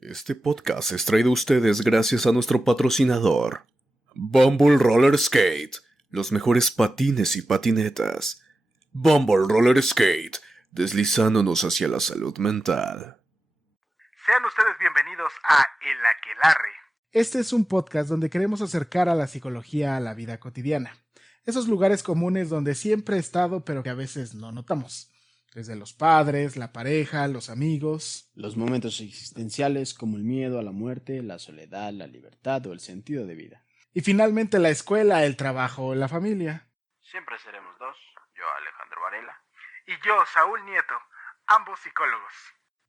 Este podcast es traído a ustedes gracias a nuestro patrocinador, Bumble Roller Skate, los mejores patines y patinetas. Bumble Roller Skate, deslizándonos hacia la salud mental. Sean ustedes bienvenidos a El Aquelarre. Este es un podcast donde queremos acercar a la psicología a la vida cotidiana. Esos lugares comunes donde siempre he estado pero que a veces no notamos. Desde los padres, la pareja, los amigos. Los momentos existenciales como el miedo a la muerte, la soledad, la libertad o el sentido de vida. Y finalmente la escuela, el trabajo, la familia. Siempre seremos dos, yo Alejandro Varela y yo Saúl Nieto, ambos psicólogos.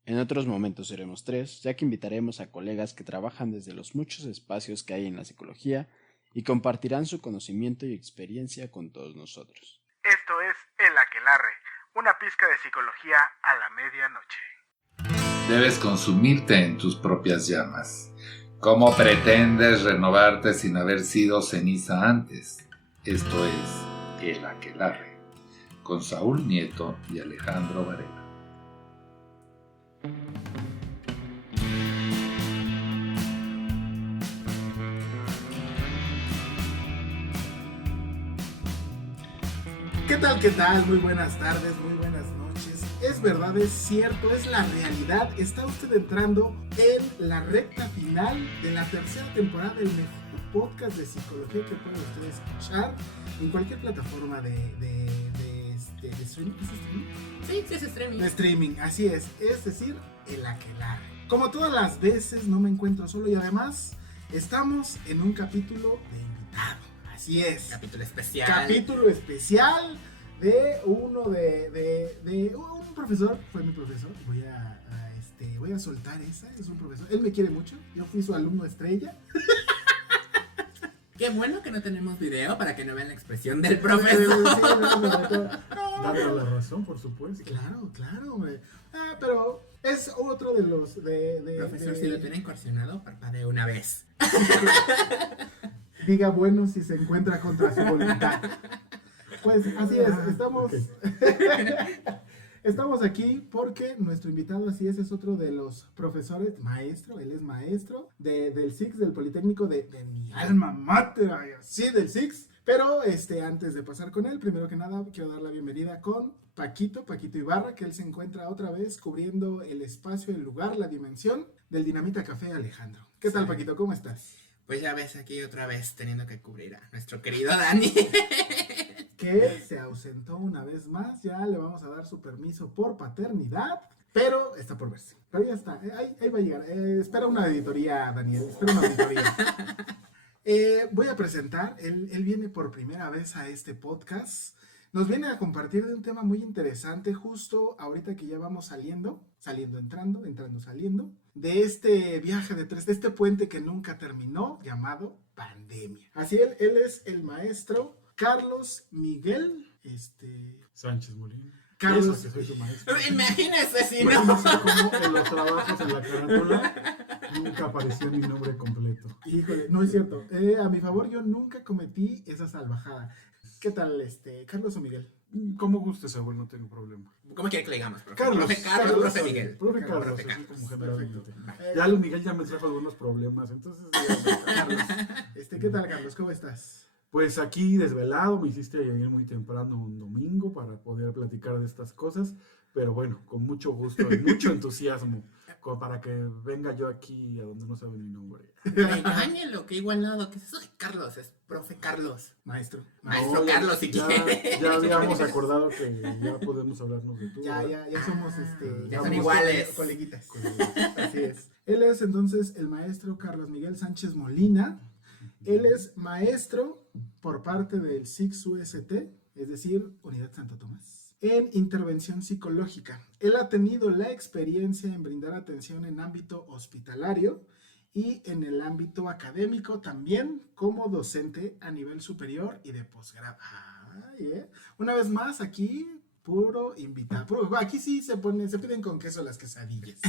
En otros momentos seremos tres, ya que invitaremos a colegas que trabajan desde los muchos espacios que hay en la psicología y compartirán su conocimiento y experiencia con todos nosotros. Esto es El Aquelarre, una pizca de psicología a la medianoche. Debes consumirte en tus propias llamas. ¿Cómo pretendes renovarte sin haber sido ceniza antes? Esto es El Aquelarre, con Saúl Nieto y Alejandro Varela. ¿Qué tal? ¿Qué tal? Muy buenas tardes, muy buenas noches. Es verdad, es cierto, es la realidad. Está usted entrando en la recta final de la tercera temporada del mejor podcast de psicología que puede usted escuchar en cualquier plataforma de streaming. ¿Es streaming? Sí, es streaming. De streaming, así es decir, El Aquelarre. Como todas las veces, no me encuentro solo y además estamos en un capítulo de invitado. Así es. Capítulo especial. Capítulo especial de uno de un profesor, fue mi profesor. Voy a soltar esa, es un profesor. Él me quiere mucho, yo fui su alumno estrella. Qué bueno que no tenemos video para que no vean la expresión del profesor. Dando la razón, por supuesto. Claro, hombre. Pero es otro de los Profesor, si lo tienen coercionado, parpadee una vez. Diga bueno si se encuentra contra su voluntad. Pues así es, estamos aquí porque nuestro invitado, así es otro de los profesores, maestro, él es maestro del SIX, del Politécnico de mi alma mater, así del SIX. Pero antes de pasar con él, primero que nada quiero dar la bienvenida con Paquito Ibarra, que él se encuentra otra vez cubriendo el espacio, el lugar, la dimensión del Dinamita Café Alejandro. ¿Qué tal, Paquito? ¿Cómo estás? Pues ya ves aquí otra vez teniendo que cubrir a nuestro querido Dani. Que se ausentó una vez más, ya le vamos a dar su permiso por paternidad, pero está por verse. Pero ya está, ahí va a llegar. Espera una auditoría, Daniel, espera una auditoría. Voy a presentar, él viene por primera vez a este podcast. Nos viene a compartir de un tema muy interesante justo ahorita que ya vamos saliendo, entrando, saliendo, de este viaje de este puente que nunca terminó, llamado pandemia. Así él es el maestro Carlos Miguel Sánchez Molina. Carlos, que soy su maestro. Imagínese si Bueno, no. no sé cómo en los trabajos en la carátula nunca apareció mi nombre completo. Híjole, no es cierto. A mi favor, yo nunca cometí esa salvajada. ¿Qué tal, Carlos o Miguel? Como gustes, abuelo, no tengo problema. ¿Cómo quiere que le digamos? Carlos. Profe Carlos, profe Miguel. Profe Carlos, Profe así Carlos. como generalmente. Perfecto. Ya el Miguel ya me trajo algunos problemas, entonces... Carlos. ¿Qué tal, Carlos? ¿Cómo estás? Pues aquí desvelado, me hiciste venir muy temprano un domingo para poder platicar de estas cosas, pero bueno, con mucho gusto y mucho entusiasmo, como para que venga yo aquí a donde no sabe mi nombre. Regáñelo, que igualado, que soy Carlos, es profe Carlos. Maestro. Maestro No, Carlos, si quiere. Ya habíamos acordado que ya podemos hablarnos de tú. Ya somos, Ya somos son iguales. coleguitas. Así es. Él es entonces el maestro Carlos Miguel Sánchez Molina. Él es maestro por parte del SIX UST, es decir, Unidad Santo Tomás, en intervención psicológica. Él ha tenido la experiencia en brindar atención en ámbito hospitalario y en el ámbito académico también como docente a nivel superior y de posgrado. Una vez más aquí, puro invitado. Aquí sí se piden con queso las quesadillas.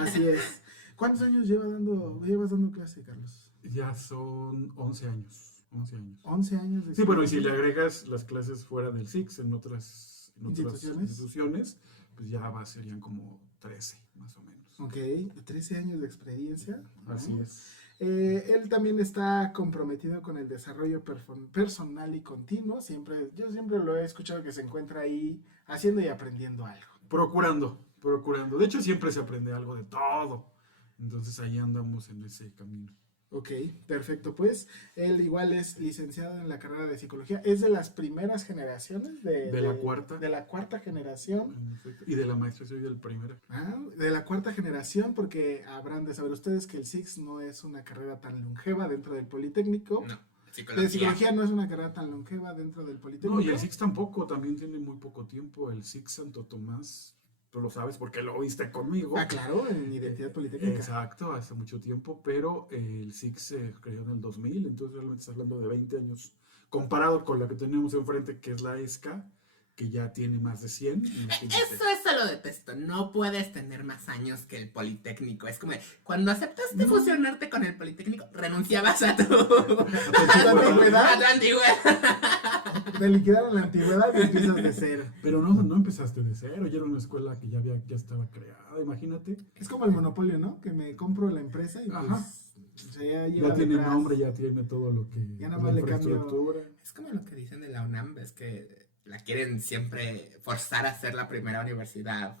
Así es. ¿Cuántos años llevas dando clase, Carlos? Ya son 11 años. 11 años de Sí, bueno, y si le agregas las clases fuera del SIX en otras ¿Instituciones? instituciones, pues ya serían como 13, más o menos. Ok, 13 años de experiencia. Así es. Él también está comprometido con el desarrollo personal y continuo. Yo siempre lo he escuchado que se encuentra ahí haciendo y aprendiendo algo. Procurando. De hecho, siempre se aprende algo de todo. Entonces ahí andamos en ese camino. Ok, perfecto. Pues él igual es licenciado en la carrera de psicología. Es de las primeras generaciones De la cuarta. De la cuarta generación. En efecto. Y de la maestra soy del primero. De la cuarta generación, porque habrán de saber ustedes que el SIX no es una carrera tan longeva dentro del Politécnico. No, De psicología no es una carrera tan longeva dentro del Politécnico. No, y el SIX tampoco, también tiene muy poco tiempo. El SIX Santo Tomás, tú lo sabes porque lo viste conmigo. Ah, claro, en Identidad Politécnica. Exacto, hace mucho tiempo, pero el SIX se creó en el 2000, entonces realmente está hablando de 20 años. Comparado con la que tenemos enfrente, que es la ESCA, que ya tiene más de 100. Imagínate. Eso lo detesto. No puedes tener más años que el Politécnico. Es como, cuando aceptaste fusionarte con el Politécnico, renunciabas a tu antigüedad. a tu antigüedad. Te liquidaron la antigüedad y empiezas de cero. Pero no empezaste de cero, ya era una escuela que ya estaba creada, imagínate. Es como el monopolio, ¿no? Que me compro la empresa y pues... Ajá. O sea, Ya tiene nombre, ya tiene todo lo que... Ya nada más le cambio... Es como lo que dicen de la UNAM, es que la quieren siempre forzar a ser la primera universidad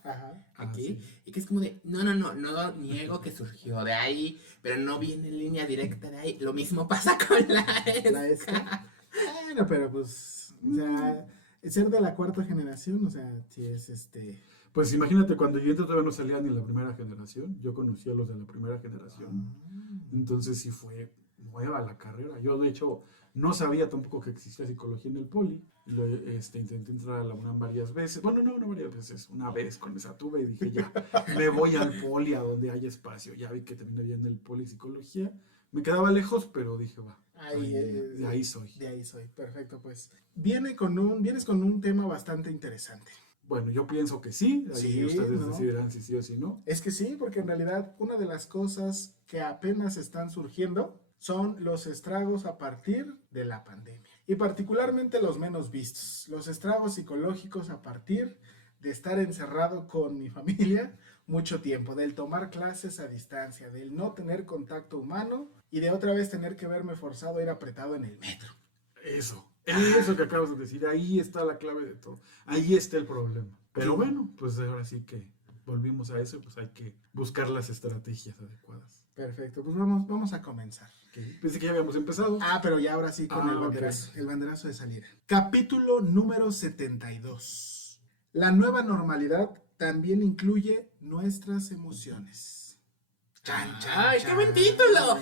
aquí. Sí. Y que es como de, no niego que surgió de ahí, pero no viene en línea directa de ahí. Lo mismo pasa con la ESCA. Bueno, pero pues, o sea, ser de la cuarta generación, o sea, sí es Pues imagínate, cuando yo entré todavía no salía ni la primera generación, yo conocí a los de la primera generación, entonces sí fue nueva la carrera. Yo de hecho no sabía tampoco que existía psicología en el Poli, intenté entrar a la UNAM varias veces, bueno, no varias veces, una vez con esa tuve y dije ya, me voy al Poli a donde haya espacio, ya vi que también había en el Poli psicología, me quedaba lejos, pero dije va. De ahí soy. De ahí soy, perfecto, pues. Vienes con un tema bastante interesante. Bueno, yo pienso que sí, ahí Sí, ustedes ¿no? decidirán si sí o si no. Es que sí, porque en realidad una de las cosas que apenas están surgiendo son los estragos a partir de la pandemia. Y particularmente los menos vistos, los estragos psicológicos a partir de estar encerrado con mi familia mucho tiempo, del tomar clases a distancia, del no tener contacto humano y de otra vez tener que verme forzado a ir apretado en el metro. Eso que acabas de decir, ahí está la clave de todo, ahí está el problema. Pero bueno, pues ahora sí que volvimos a eso, pues hay que buscar las estrategias adecuadas. Perfecto, pues vamos a comenzar. Pensé que ya habíamos empezado. Pero ya ahora sí con el banderazo, ok. el banderazo de salida. Capítulo número 72. La nueva normalidad también incluye nuestras emociones. Chan, chan, ¡Ay, chan. qué buen título!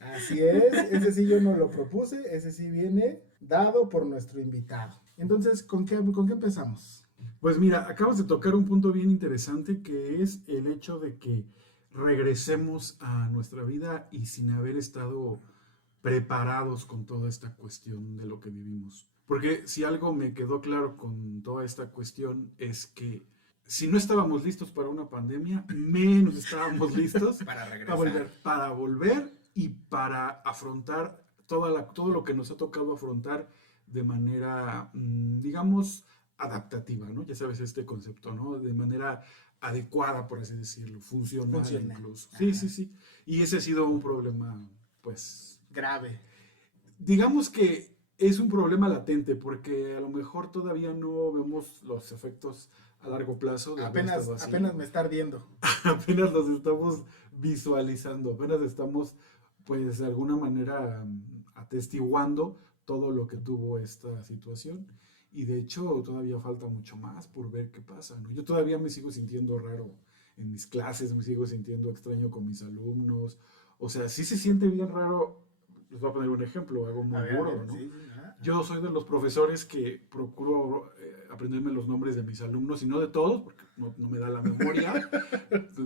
Así es, ese sí yo no lo propuse, ese sí viene dado por nuestro invitado. Entonces, ¿con qué empezamos? Pues mira, acabas de tocar un punto bien interesante que es el hecho de que regresemos a nuestra vida y sin haber estado preparados con toda esta cuestión de lo que vivimos. Porque si algo me quedó claro con toda esta cuestión es que si no estábamos listos para una pandemia, menos estábamos listos Para regresar. para volver y para afrontar todo lo que nos ha tocado afrontar de manera, digamos, adaptativa, ¿no? Ya sabes este concepto, ¿no? De manera adecuada, por así decirlo, funcional incluso. Sí. Y ese ha sido un problema, pues... grave. Digamos que es un problema latente, porque a lo mejor todavía no vemos los efectos a largo plazo. Apenas me está ardiendo. Apenas los estamos visualizando, apenas estamos, pues, de alguna manera atestiguando todo lo que tuvo esta situación. Y de hecho todavía falta mucho más por ver qué pasa, ¿no? Yo todavía me sigo sintiendo raro en mis clases, me sigo sintiendo extraño con mis alumnos. O sea, sí se siente bien raro. Les voy a poner un ejemplo, algo muy burdo, ¿no? Sí. Yo soy de los profesores que procuro aprenderme los nombres de mis alumnos y no de todos, porque no me da la memoria.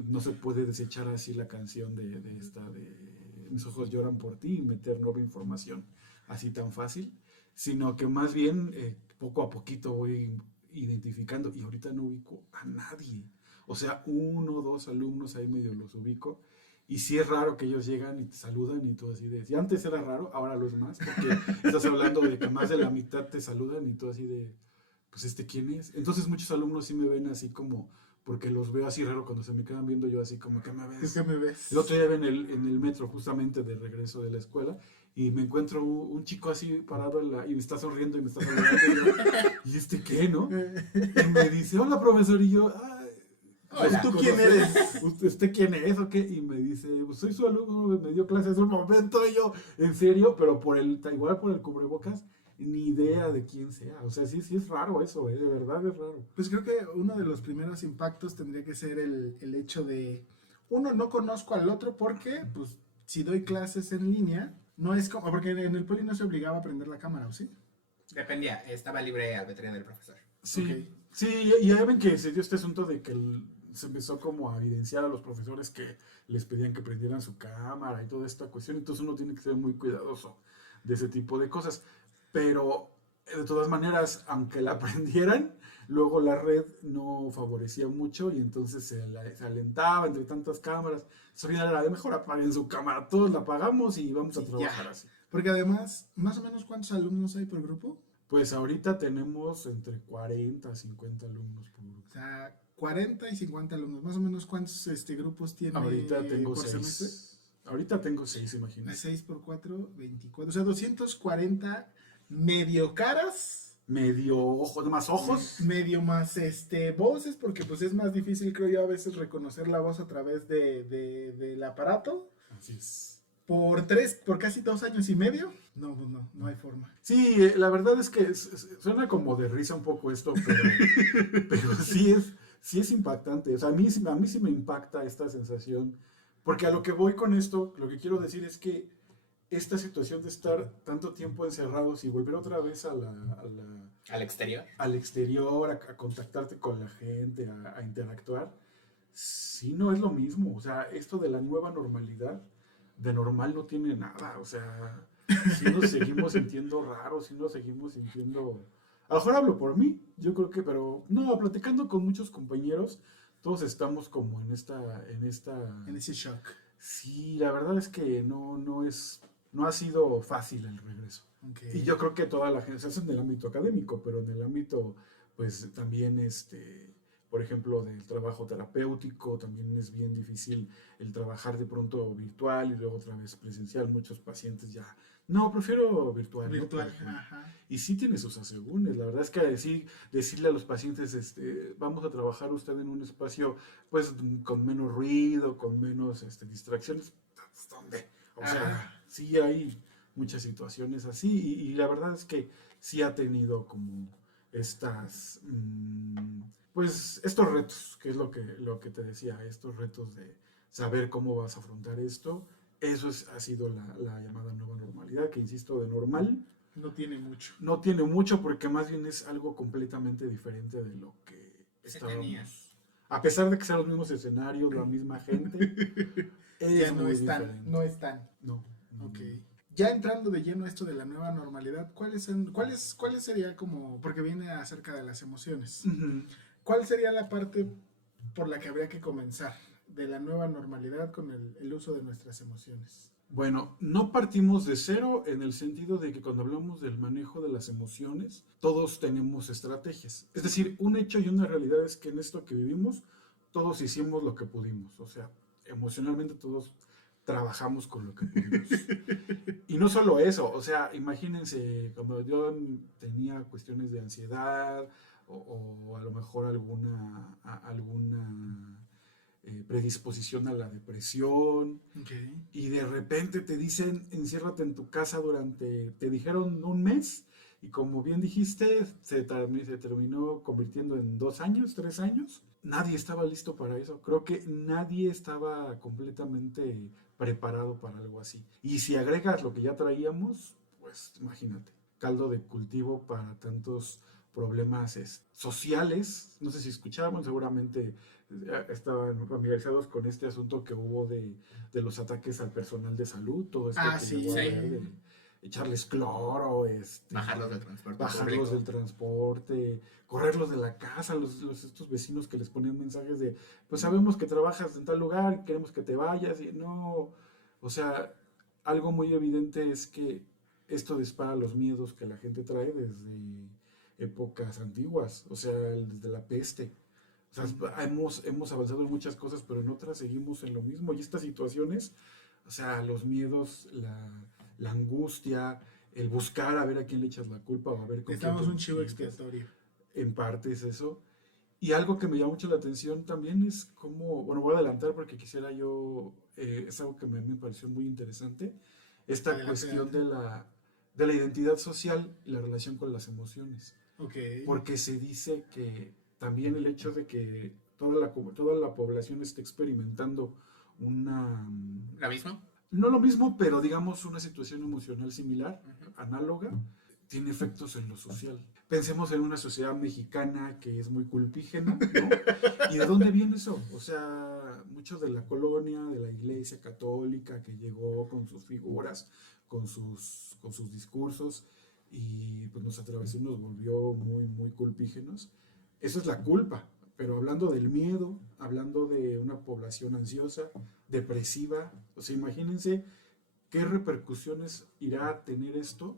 No se puede desechar así la canción de Mis ojos lloran por ti y meter nueva información así tan fácil, sino que más bien poco a poquito voy identificando y ahorita no ubico a nadie. O sea, 1 o 2 alumnos ahí medio los ubico. Y sí es raro que ellos llegan y te saludan y todo así de... Si antes era raro, ahora lo es más, porque estás hablando de que más de la mitad te saludan y todo así de... Pues ¿quién es? Entonces muchos alumnos sí me ven así como porque los veo así raro cuando se me quedan viendo yo así como, ¿qué me ves? ¿Qué me ves? El otro día en el metro justamente de regreso de la escuela y me encuentro un chico así parado y me está sonriendo y me está saludando y yo, ¿y este qué, no? Y me dice, hola profesor, y yo, "Ay, pues, Hola, ¿tú ¿quién eres? ¿Usted quién es o qué? Y me dice, pues soy su alumno, me dio clases un momento y yo, en serio, pero igual por el cubrebocas, ni idea de quién sea. O sea, sí es raro eso, de verdad es raro. Pues creo que uno de los primeros impactos tendría que ser el hecho de, uno, no conozco al otro porque, pues, si doy clases en línea, no es como, porque en el poli no se obligaba a prender la cámara, ¿o sí? Dependía, estaba libre albedrío del profesor. Sí, Ok. sí, y ya ven que se dio este asunto de que se empezó como a evidenciar a los profesores que les pedían que prendieran su cámara y toda esta cuestión, entonces uno tiene que ser muy cuidadoso de ese tipo de cosas. Pero de todas maneras, aunque la prendieran, luego la red no favorecía mucho y entonces se alentaba entre tantas cámaras. Eso final era de mejor apaguen su cámara, todos la apagamos y vamos a Sí, trabajar ya. así. Porque además, más o menos, ¿cuántos alumnos hay por grupo? Pues ahorita tenemos entre 40 a 50 alumnos por grupo. O sea, 40 y 50 alumnos. Más o menos, ¿cuántos grupos tiene Ahorita tengo por semestre? 6. Ahorita tengo 6, imagínate. 6 por 4, 24. O sea, 240 medio caras, Medio ojos, más ojos. medio más voces, porque pues es más difícil, creo yo, a veces reconocer la voz a través del aparato. Así es. Por casi 2 años y medio. No, pues no hay forma. Sí, la verdad es que suena como de risa un poco esto, pero sí es impactante. O sea, a mí sí me impacta esta sensación, porque a lo que voy con esto, lo que quiero decir es que esta situación de estar tanto tiempo encerrados y volver otra vez Al exterior. al exterior, a contactarte con la gente, a interactuar, sí no es lo mismo. O sea, esto de la nueva normalidad, de normal no tiene nada. O sea, sí nos seguimos sintiendo raros, sí nos seguimos sintiendo... A lo mejor hablo por mí, yo creo que, pero no, platicando con muchos compañeros, todos estamos como en En ese shock. Sí, la verdad es que no ha sido fácil el regreso. Okay. Y yo creo que toda la gente, o sea, eso en el ámbito académico, pero en el ámbito, pues también, por ejemplo, del trabajo terapéutico, también es bien difícil el trabajar de pronto virtual y luego otra vez presencial. Muchos pacientes ya, no, prefiero virtual. ¿no? Virtual, Por ejemplo. ajá. Y sí tiene sus asegúnes, la verdad es que decirle a los pacientes, vamos a trabajar usted en un espacio, pues, con menos ruido, con menos distracciones, ¿dónde? O sea, sí hay muchas situaciones así y la verdad es que sí ha tenido como pues, estos retos, que es lo que te decía, estos retos de saber cómo vas a afrontar esto. Eso ha sido la llamada nueva normalidad, que insisto, de normal No tiene mucho. no tiene mucho porque más bien es algo completamente diferente de lo que Se estábamos. tenía. A pesar de que sean los mismos escenarios, la misma gente, es Ya no muy están, diferente. no están. No. Ok. Ya entrando de lleno a esto de la nueva normalidad, ¿cuáles sería como, porque viene acerca de las emociones, Ujú. ¿cuál sería la parte por la que habría que comenzar de la nueva normalidad con el uso de nuestras emociones? Bueno, no partimos de cero en el sentido de que cuando hablamos del manejo de las emociones, todos tenemos estrategias. Es decir, un hecho y una realidad es que en esto que vivimos, todos hicimos lo que pudimos. O sea, emocionalmente todos trabajamos con lo que pudimos. Y no solo eso, o sea, imagínense, cuando yo tenía cuestiones de ansiedad o a lo mejor alguna predisposición a la depresión, Okay. y de repente te dicen, enciérrate en tu casa te dijeron un mes, y como bien dijiste, se terminó convirtiendo en 2 años, 3 años. Nadie estaba listo para eso. Creo que nadie estaba completamente preparado para algo así. Y si agregas lo que ya traíamos, pues imagínate, caldo de cultivo para tantos problemas sociales. No sé si escucharon, seguramente estaban familiarizados con este asunto que hubo de los ataques al personal de salud, todo esto que sí, llegó a sí. haber de echarles cloro, Bajarlos del transporte bajarlos público. del transporte, correrlos de la casa, estos vecinos que les ponían mensajes de, pues sabemos que trabajas en tal lugar, queremos que te vayas, y no, o sea, algo muy evidente es que esto dispara los miedos que la gente trae desde épocas antiguas, o sea, desde la peste. O sea, hemos avanzado en muchas cosas, pero en otras seguimos en lo mismo. Y estas situaciones, o sea, los miedos, la angustia, el buscar a ver a quién le echas la culpa o a ver con Estamos quién un chivo te sientas. expiatorio. En parte es eso. Y algo que me llama mucho la atención también es cómo, bueno, voy a adelantar porque quisiera yo, es algo que me pareció muy interesante, esta Adelante, cuestión adelante. de la identidad social y la relación con las emociones. Ok. Porque se dice que también el hecho de que toda la población esté experimentando una, ¿Lo mismo? no lo mismo, pero digamos una situación emocional similar, Ujú. análoga, tiene efectos en lo social. Pensemos en una sociedad mexicana que es muy culpígena, ¿no? ¿Y de dónde viene eso? O sea, mucho de la colonia, de la iglesia católica que llegó con sus figuras, con sus discursos y pues nos atravesó y nos volvió muy, muy culpígenos. Eso es la culpa, pero hablando del miedo, hablando de una población ansiosa, depresiva, o sea, imagínense qué repercusiones irá a tener esto,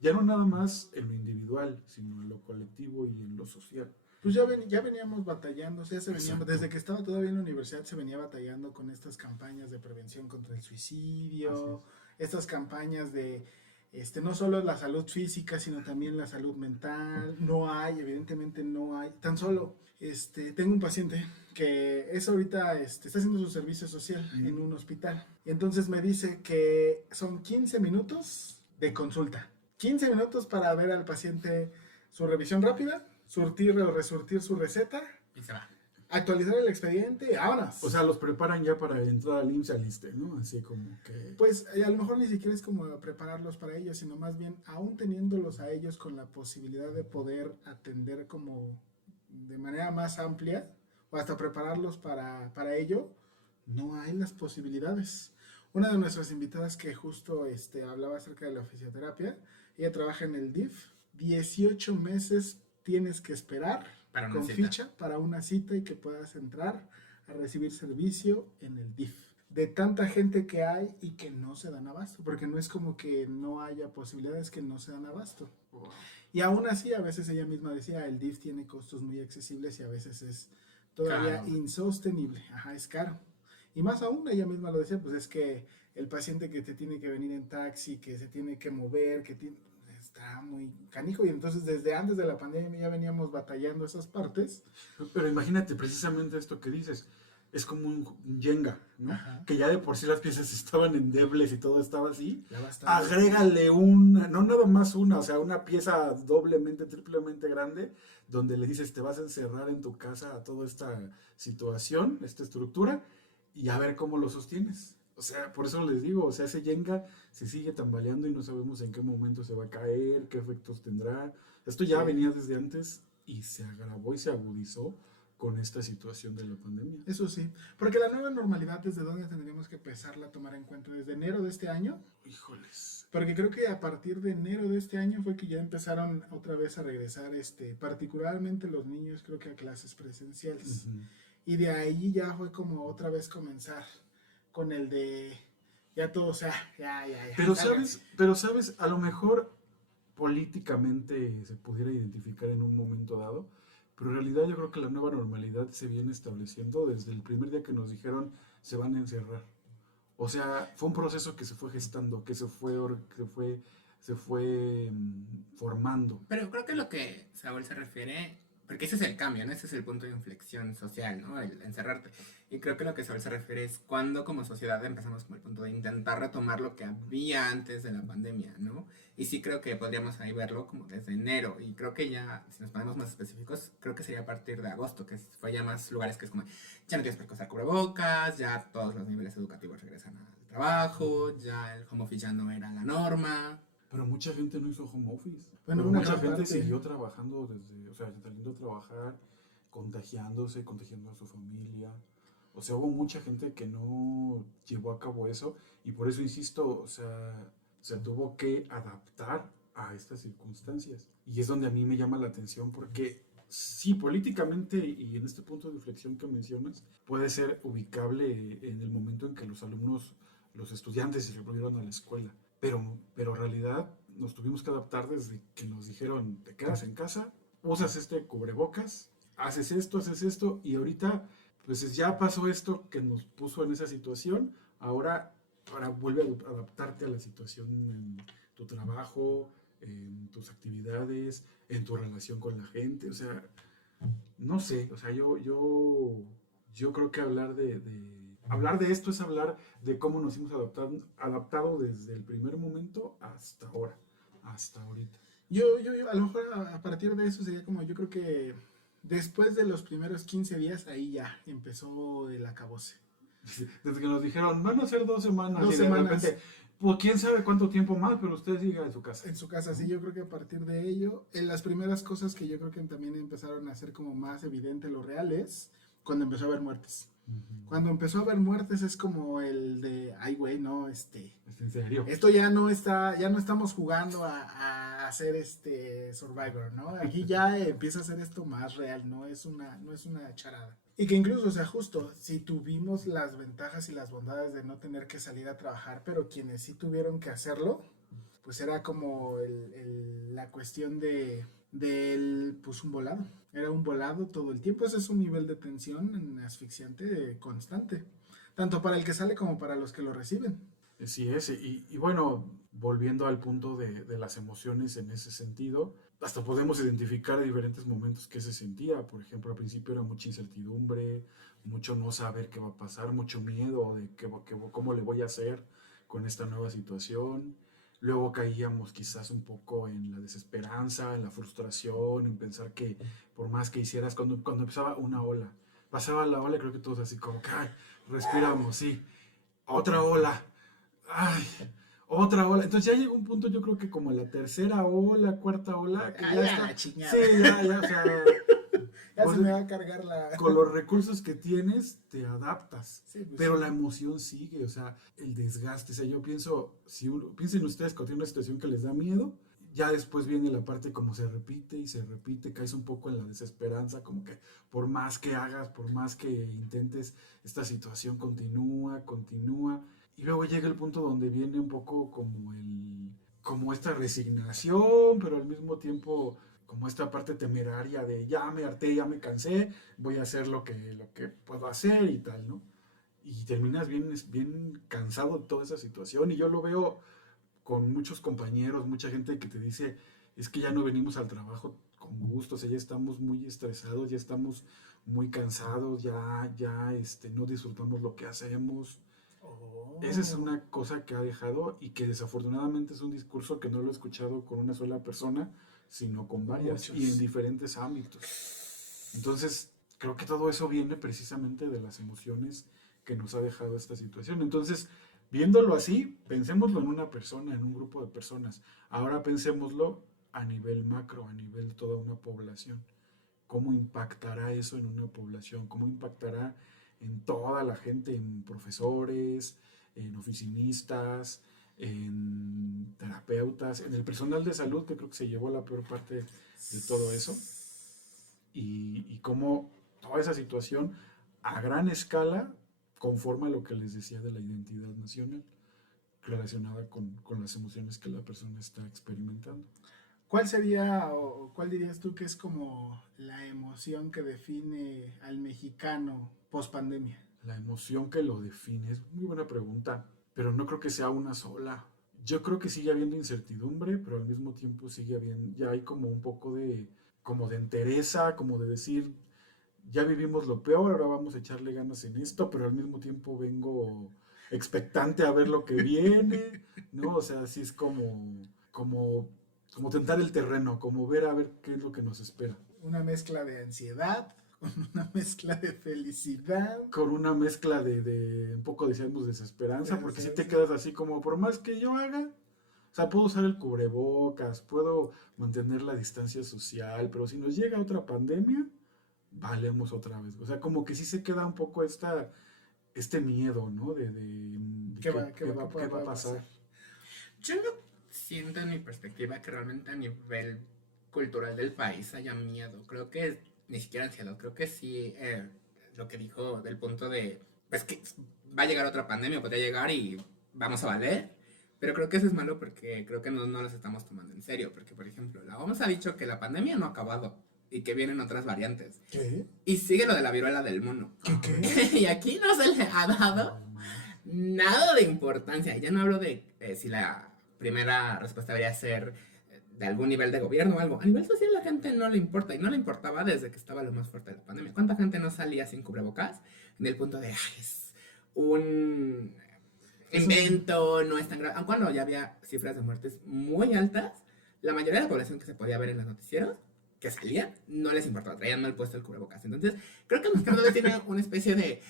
ya no nada más en lo individual, sino en lo colectivo y en lo social. Pues ya veníamos batallando, o sea, Exacto. desde que estaba todavía en la universidad se venía batallando con estas campañas de prevención contra el Así suicidio, es. estas campañas de, no solo la salud física, sino también la salud mental. No hay, evidentemente no hay. Tan solo, tengo un paciente que es ahorita, está haciendo su servicio social en un hospital. Y entonces me dice que son 15 minutos de consulta. 15 minutos para ver al paciente su revisión rápida, surtir o resurtir su receta, Y se va. actualizar el expediente, vámonos. O sea, los preparan ya para entrar al IMSS al ISSSTE, ¿no? Así como que... Pues a lo mejor ni siquiera es como prepararlos para ellos, sino más bien aún teniéndolos a ellos con la posibilidad de poder atender como de manera más amplia o hasta prepararlos para ello, no hay las posibilidades. Una de nuestras invitadas que justo hablaba acerca de la fisioterapia, ella trabaja en el DIF, 18 meses tienes que esperar Para una con cita. ficha para una cita y que puedas entrar a recibir servicio en el DIF. De tanta gente que hay y que no se dan abasto, porque no es como que no haya posibilidades, que no se dan abasto. Y aún así, a veces ella misma decía, el DIF tiene costos muy accesibles y a veces es todavía Caro. insostenible. Ajá, es caro. Y más aún, ella misma lo decía, pues es que el paciente que te tiene que venir en taxi, que se tiene que mover, está muy canijo. Y entonces desde antes de la pandemia ya veníamos batallando esas partes. Pero imagínate precisamente esto que dices. Es como un Jenga, ¿no? Ajá. Que ya de por sí las piezas estaban endebles y todo estaba así. Ya bastante. Agrégale una, no nada más una, o sea, una pieza doblemente, triplemente grande, donde le dices, te vas a encerrar en tu casa a toda esta situación, esta estructura, y a ver cómo lo sostienes. O sea, por eso les digo, o sea, ese Jenga se sigue tambaleando y no sabemos en qué momento se va a caer, qué efectos tendrá. Esto ya Sí. venía desde antes y se agravó y se agudizó con esta situación de la pandemia. Eso sí, porque la nueva normalidad, ¿desde dónde tendríamos que empezarla a tomar en cuenta? ¿Desde enero de este año? Híjoles. Porque creo que a partir de enero de este año fue que ya empezaron otra vez a regresar, particularmente los niños, creo que a clases presenciales. Ujú. Y de ahí ya fue como otra vez comenzar con el de ya todo, o sea, ya. Pero sabes, a lo mejor políticamente se pudiera identificar en un momento dado, pero en realidad yo creo que la nueva normalidad se viene estableciendo desde el primer día que nos dijeron se van a encerrar. O sea, fue un proceso que se fue gestando, que se fue formando. Pero creo que lo que Saúl se refiere, porque ese es el cambio, ¿no? Ese es el punto de inflexión social, ¿no? El encerrarte. Y creo que lo que Saúl se refiere es cuando como sociedad empezamos como el punto de intentar retomar lo que había antes de la pandemia, ¿no? Y sí creo que podríamos ahí verlo como desde enero. Y creo que ya, si nos ponemos más específicos, creo que sería a partir de agosto, que fue ya más lugares que es como, ya no tienes por qué usar cubrebocas, ya todos los niveles educativos regresan al trabajo, ya el home office ya no era la norma. Pero mucha gente no hizo home office. Bueno, Pero una mucha gran gente parte. siguió trabajando desde, o sea, saliendo a trabajar, contagiándose, contagiando a su familia. O sea, hubo mucha gente que no llevó a cabo eso y por eso insisto, o sea, se tuvo que adaptar a estas circunstancias. Y es donde a mí me llama la atención porque sí, políticamente y en este punto de inflexión que mencionas, puede ser ubicable en el momento en que los alumnos, los estudiantes se volvieron a la escuela. Pero en realidad nos tuvimos que adaptar desde que nos dijeron, te quedas en casa, usas este cubrebocas, haces esto, y ahorita, pues ya pasó esto que nos puso en esa situación, ahora vuelve a adaptarte a la situación en tu trabajo, en tus actividades, en tu relación con la gente, o sea, no sé, o sea, yo creo que hablar de esto es hablar de cómo nos hemos adaptado desde el primer momento hasta ahora, hasta ahorita. Yo a lo mejor a partir de eso sería como, yo creo que después de los primeros 15 días, ahí ya empezó el acabose. Desde que nos dijeron, van a ser 2 semanas, Dos y de semanas. repente, pues quién sabe cuánto tiempo más, pero usted siga en su casa. En su casa, sí, yo creo que a partir de ello, en las primeras cosas que yo creo que también empezaron a hacer como más evidente lo real es cuando empezó a haber muertes. Cuando empezó a haber muertes es como el de, ay güey, no, ¿Es en serio? esto ya no estamos jugando a hacer Survivor, ¿no? Aquí ya empieza a ser esto más real, no es una charada. Y que incluso, o sea, justo, si tuvimos las ventajas y las bondades de no tener que salir a trabajar, pero quienes sí tuvieron que hacerlo, pues era como la cuestión pues un volado. Era un volado todo el tiempo. Ese es un nivel de tensión asfixiante constante, tanto para el que sale como para los que lo reciben. Sí es, y bueno, volviendo al punto de las emociones en ese sentido, hasta podemos identificar diferentes momentos que se sentía. Por ejemplo, al principio era mucha incertidumbre, mucho no saber qué va a pasar, mucho miedo de cómo le voy a hacer con esta nueva situación. Luego caíamos quizás un poco en la desesperanza, en la frustración, en pensar que por más que hicieras, cuando empezaba una ola, pasaba la ola, creo que todos así como que, ay, respiramos, sí, otra ola, ay, otra ola. Entonces ya llegó un punto, yo creo que como la tercera ola, cuarta ola, que ya está. La chingada. Sí, ya, o sea, Ya pues, se me va a cargar la... con los recursos que tienes, te adaptas. Sí, pues, Pero sí. la emoción sigue, o sea, el desgaste. O sea, yo pienso, piensen ustedes cuando tienen una situación que les da miedo, ya después viene la parte como se repite y se repite, caes un poco en la desesperanza, como que por más que hagas, por más que intentes, esta situación continúa, continúa. Y luego llega el punto donde viene un poco como esta resignación, pero al mismo tiempo como esta parte temeraria de ya me harté, ya me cansé, voy a hacer lo que puedo hacer y tal, ¿no? Y terminas bien cansado de toda esa situación, y yo lo veo con muchos compañeros, mucha gente que te dice, es que ya no venimos al trabajo con gusto, o sea, ya estamos muy estresados, ya estamos muy cansados, ya no disfrutamos lo que hacemos. Oh. Esa es una cosa que ha dejado, y que desafortunadamente es un discurso que no lo he escuchado con una sola persona, sino con varias. Muchos. Y en diferentes ámbitos. Entonces, creo que todo eso viene precisamente de las emociones que nos ha dejado esta situación. Entonces, viéndolo así, pensémoslo en una persona, en un grupo de personas. Ahora pensémoslo a nivel macro, a nivel de toda una población. ¿Cómo impactará eso en una población? ¿Cómo impactará en toda la gente, en profesores, en oficinistas, en terapeutas, en el personal de salud, que creo que se llevó la peor parte de todo eso? Y cómo toda esa situación a gran escala conforma lo que les decía de la identidad nacional, relacionada con las emociones que la persona está experimentando. ¿Cuál sería o cuál dirías tú que es como la emoción que define al mexicano post pandemia? La emoción que lo define es muy buena pregunta, pero no creo que sea una sola. Yo creo que sigue habiendo incertidumbre, pero al mismo tiempo sigue habiendo, ya hay como un poco como de entereza, como de decir, ya vivimos lo peor, ahora vamos a echarle ganas en esto, pero al mismo tiempo vengo expectante a ver lo que viene, ¿no? O sea, así es como tentar el terreno, como ver a ver qué es lo que nos espera. Una mezcla de ansiedad, con una mezcla de felicidad. Con una mezcla de un poco, decíamos, desesperanza, porque si te quedas así como, por más que yo haga, o sea, puedo usar el cubrebocas, puedo mantener la distancia social, pero si nos llega otra pandemia, valemos otra vez. O sea, como que sí se queda un poco este miedo, ¿no? De ¿Qué va a pasar. Yo no siento en mi perspectiva que realmente a nivel cultural del país haya miedo. Creo que ni siquiera ansiedad. Creo que sí, lo que dijo del punto de, pues que va a llegar otra pandemia, podría llegar y vamos a valer. Pero creo que eso es malo porque creo que no nos estamos tomando en serio. Porque, por ejemplo, la OMS ha dicho que la pandemia no ha acabado. y que vienen otras variantes. ¿Qué? Y sigue lo de la viruela del mono. ¿Qué? Y aquí no se le ha dado nada de importancia. Ya no hablo de si la primera respuesta debería ser de algún nivel de gobierno o algo. A nivel social la gente no le importa y no le importaba desde que estaba lo más fuerte de la pandemia. ¿Cuánta gente no salía sin cubrebocas? En el punto de, ay, es un invento, no es tan grave. Aun cuando ya había cifras de muertes muy altas, la mayoría de la población que se podía ver en los noticieros que salían, no les importaba, traían mal puesto el cubrebocas. Entonces, creo que Mexicano tiene una especie de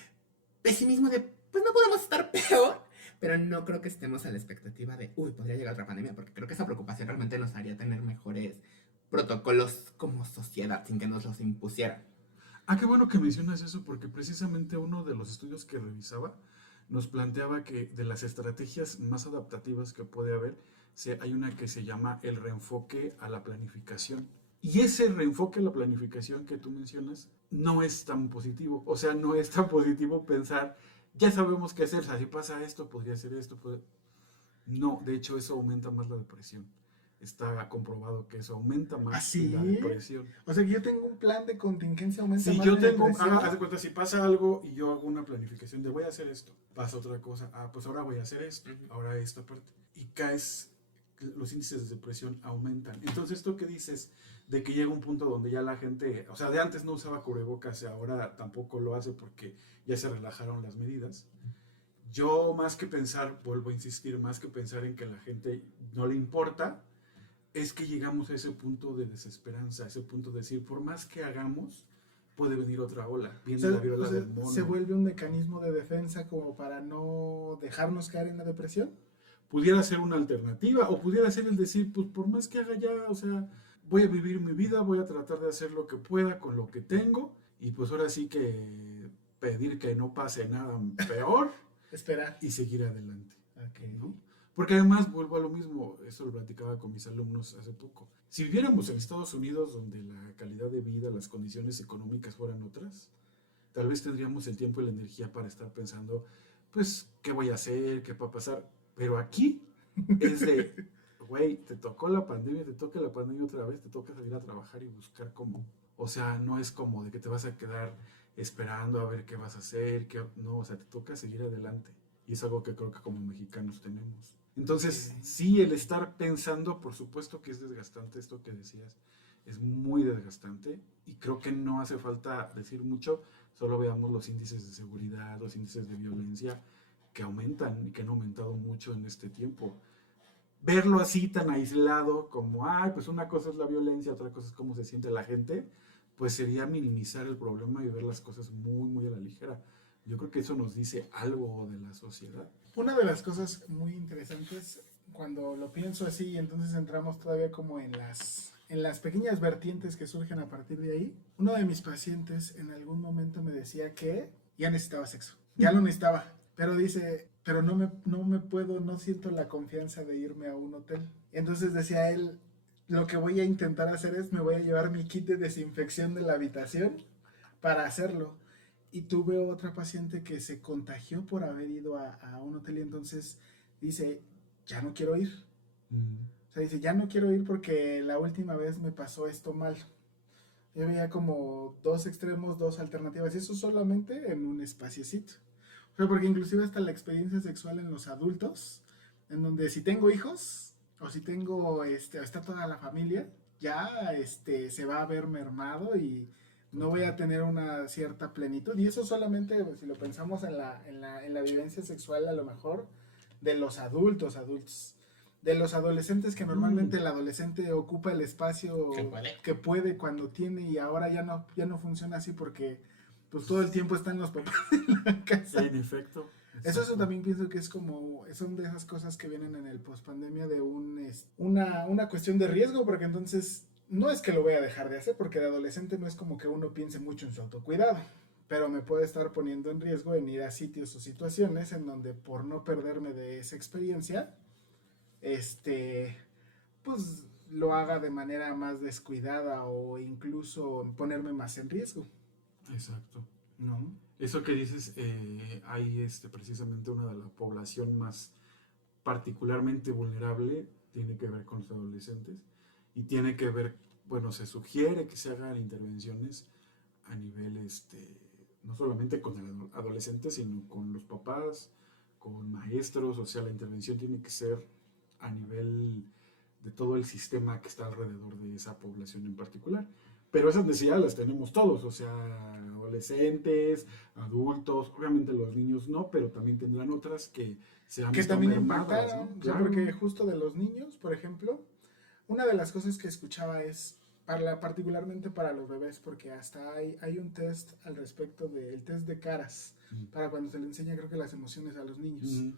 pesimismo de, pues no podemos estar peor, pero no creo que estemos a la expectativa de, uy, podría llegar otra pandemia, porque creo que esa preocupación realmente nos haría tener mejores protocolos como sociedad, sin que nos los impusieran. Ah, qué bueno que mencionas eso, porque precisamente uno de los estudios que revisaba nos planteaba que de las estrategias más adaptativas que puede haber, hay una que se llama el reenfoque a la planificación. Y ese reenfoque a la planificación que tú mencionas no es tan positivo. O sea, no es tan positivo pensar, ya sabemos qué hacer, o sea, si pasa esto, podría ser esto. No, de hecho eso aumenta más la depresión. Está comprobado que eso aumenta más ¿Así? la depresión. O sea, que yo tengo un plan de contingencia, aumenta Si más yo la tengo, depresión. haz de cuenta, si pasa algo y yo hago una planificación de voy a hacer esto, pasa otra cosa, pues ahora voy a hacer esto, ahora esta parte, y caes, los índices de depresión aumentan. Entonces esto que dices de que llega un punto donde ya la gente, o sea, de antes no usaba cubrebocas y ahora tampoco lo hace porque ya se relajaron las medidas. Yo más que pensar, vuelvo a insistir, más que pensar en que la gente no le importa, es que llegamos a ese punto de desesperanza, a ese punto de decir, por más que hagamos, puede venir otra ola, viene la viruela del mono. ¿Se vuelve un mecanismo de defensa como para no dejarnos caer en la depresión? Pudiera ser una alternativa, o pudiera ser el decir, pues por más que haga ya, o sea, voy a vivir mi vida, voy a tratar de hacer lo que pueda con lo que tengo, y pues ahora sí que pedir que no pase nada peor, Esperar. y seguir adelante. Okay. ¿No? Porque además vuelvo a lo mismo, eso lo platicaba con mis alumnos hace poco. Si viviéramos en Estados Unidos, donde la calidad de vida, las condiciones económicas fueran otras, tal vez tendríamos el tiempo y la energía para estar pensando, pues, ¿qué voy a hacer? ¿Qué va a pasar? Pero aquí es de, güey, te tocó la pandemia, te toca la pandemia otra vez, te toca salir a trabajar y buscar cómo. O sea, no es como de que te vas a quedar esperando a ver qué vas a hacer, no, o sea, te toca seguir adelante. Y es algo que creo que como mexicanos tenemos. Entonces, sí, el estar pensando, por supuesto que es desgastante esto que decías, es muy desgastante y creo que no hace falta decir mucho, solo veamos los índices de seguridad, los índices de violencia que aumentan y que han aumentado mucho en este tiempo. Verlo así tan aislado como, ay, pues una cosa es la violencia, otra cosa es cómo se siente la gente, pues sería minimizar el problema y ver las cosas muy, muy a la ligera. Yo creo que eso nos dice algo de la sociedad. Una de las cosas muy interesantes, cuando lo pienso así, entonces entramos todavía como en las pequeñas vertientes que surgen a partir de ahí. Uno de mis pacientes en algún momento me decía que ya necesitaba sexo, ya lo necesitaba, pero dice, pero no siento la confianza de irme a un hotel. Entonces decía él, lo que voy a intentar hacer es, me voy a llevar mi kit de desinfección de la habitación para hacerlo. Y tuve otra paciente que se contagió por haber ido a un hotel y entonces dice, ya no quiero ir. O sea, dice, ya no quiero ir porque la última vez me pasó esto mal. Yo veía como dos extremos, dos alternativas, y eso solamente en un espaciecito. O sea, porque inclusive hasta la experiencia sexual en los adultos, en donde si tengo hijos, o si tengo, está toda la familia, ya se va a ver mermado y no voy a tener una cierta plenitud. Y eso solamente, si lo pensamos en la vivencia sexual, a lo mejor, de los adultos. De los adolescentes, que normalmente el adolescente ocupa el espacio que puede cuando tiene, y ahora ya no funciona así porque pues todo el tiempo están los papás en la casa. En efecto. Eso también pienso que es como, son de esas cosas que vienen en el pospandemia de una cuestión de riesgo, porque entonces no es que lo voy a dejar de hacer, porque de adolescente no es como que uno piense mucho en su autocuidado, pero me puede estar poniendo en riesgo en ir a sitios o situaciones en donde por no perderme de esa experiencia, pues lo haga de manera más descuidada o incluso ponerme más en riesgo. Exacto. ¿No? Eso que dices, hay precisamente una de la población más particularmente vulnerable, tiene que ver con los adolescentes y tiene que ver bueno, se sugiere que se hagan intervenciones a nivel, no solamente con el adolescente, sino con los papás, con maestros, o sea, la intervención tiene que ser a nivel de todo el sistema que está alrededor de esa población en particular. Pero esas necesidades las tenemos todos, o sea, adolescentes, adultos, obviamente los niños no, pero también tendrán otras que se han Que visto también mermadas, impactaron, ¿no? o sea, Claro. porque justo de los niños, por ejemplo, una de las cosas que escuchaba es, particularmente para los bebés, porque hasta hay un test al respecto del test de caras, para cuando se le enseña creo que las emociones a los niños. Ujú.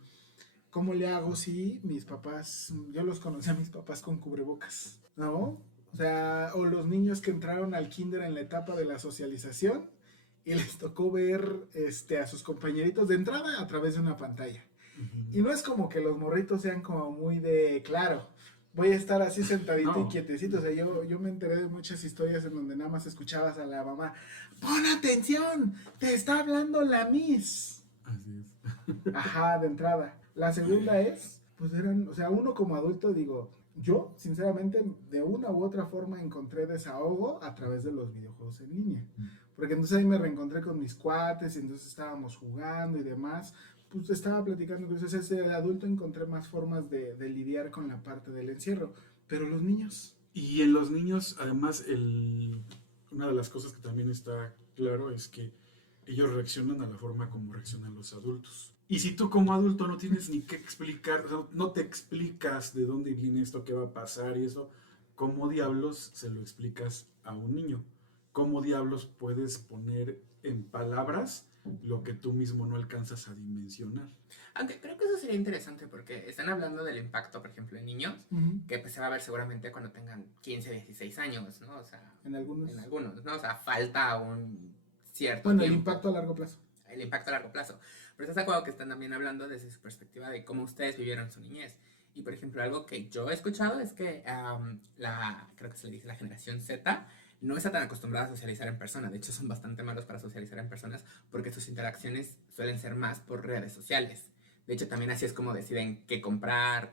¿Cómo le hago si mis papás, yo los conocí a mis papás con cubrebocas, ¿no? O sea, o los niños que entraron al kinder en la etapa de la socialización y les tocó ver a sus compañeritos de entrada a través de una pantalla. Y no es como que los morritos sean como muy de, claro, voy a estar así sentadito y No. quietecito. O sea, yo me enteré de muchas historias en donde nada más escuchabas a la mamá, ¡pon atención! ¡Te está hablando la Miss! Así es. Ajá, de entrada. La segunda es, pues eran, o sea, uno como adulto, digo, yo, sinceramente, de una u otra forma encontré desahogo a través de los videojuegos en línea. Porque entonces ahí me reencontré con mis cuates, y entonces estábamos jugando y demás. Pues estaba platicando, entonces ese adulto encontré más formas de lidiar con la parte del encierro. Pero los niños, Y en los niños, además, una de las cosas que también está claro es que ellos reaccionan a la forma como reaccionan los adultos. Y si tú como adulto no tienes ni qué explicar, o sea, no te explicas de dónde viene esto, qué va a pasar y eso, ¿cómo diablos se lo explicas a un niño? ¿Cómo diablos puedes poner en palabras lo que tú mismo no alcanzas a dimensionar? Aunque creo que eso sería interesante porque están hablando del impacto, por ejemplo, en niños, que pues se va a ver seguramente cuando tengan 15, 16 años, ¿no? O sea, en algunos, ¿no? O sea, falta un cierto bueno, el tiempo. impacto a largo plazo. El impacto a largo plazo. Pero estás de acuerdo que están también hablando desde su perspectiva de cómo ustedes vivieron su niñez. Y por ejemplo, algo que yo he escuchado es que creo que se le dice la generación Z, no está tan acostumbrada a socializar en persona. De hecho, son bastante malos para socializar en personas porque sus interacciones suelen ser más por redes sociales. De hecho, también así es como deciden qué comprar,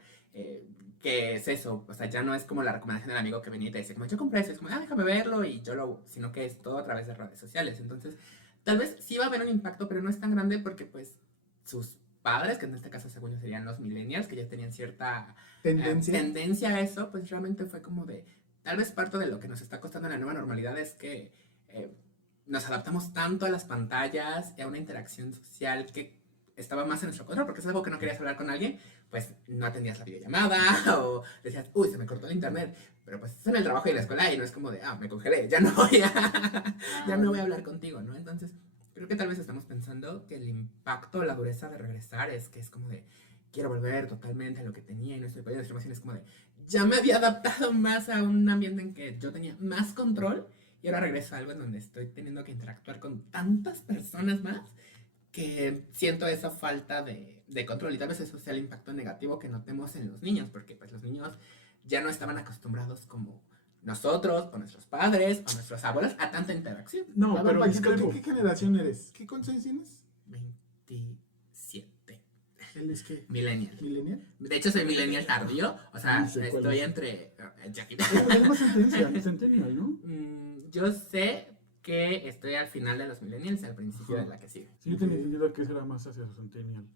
qué es eso. O sea, ya no es como la recomendación del amigo que venía y te dice, como yo compré eso, es como, déjame verlo y sino que es todo a través de redes sociales. Entonces, tal vez sí va a haber un impacto, pero no es tan grande porque pues sus padres, que en este caso según yo serían los millennials, que ya tenían cierta tendencia a eso, pues realmente fue como de, tal vez parte de lo que nos está costando en la nueva normalidad es que nos adaptamos tanto a las pantallas y a una interacción social que estaba más en nuestro control, porque es algo que no querías hablar con alguien, pues no atendías la videollamada o decías, uy, se me cortó el internet, pero pues es en el trabajo y en la escuela y no es como de, me congelé, ya no voy a hablar contigo, ¿no? Entonces, creo que tal vez estamos pensando que el impacto, la dureza de regresar es que es como de, quiero volver totalmente a lo que tenía y no estoy pudiendo decir es como de, ya me había adaptado más a un ambiente en que yo tenía más control y ahora regreso a algo en donde estoy teniendo que interactuar con tantas personas más que siento esa falta de control y tal vez eso sea el impacto negativo que notemos en los niños, porque pues los niños ya no estaban acostumbrados como nosotros, o nuestros padres, o nuestros abuelos a tanta interacción. No, A ver, pero es Paquito, que algo- ¿qué generación eres? ¿Qué cuántos años tienes? 27. ¿Él es qué? Millennial. ¿Millennial? De hecho soy millennial tardío, o sea, Sí, sé cuál estoy es. entre... Es más centennial, ¿no? Yo sé que estoy al final de los millennials, al principio de la que sigue. Sí, yo tenía entendido que era más hacia centennial.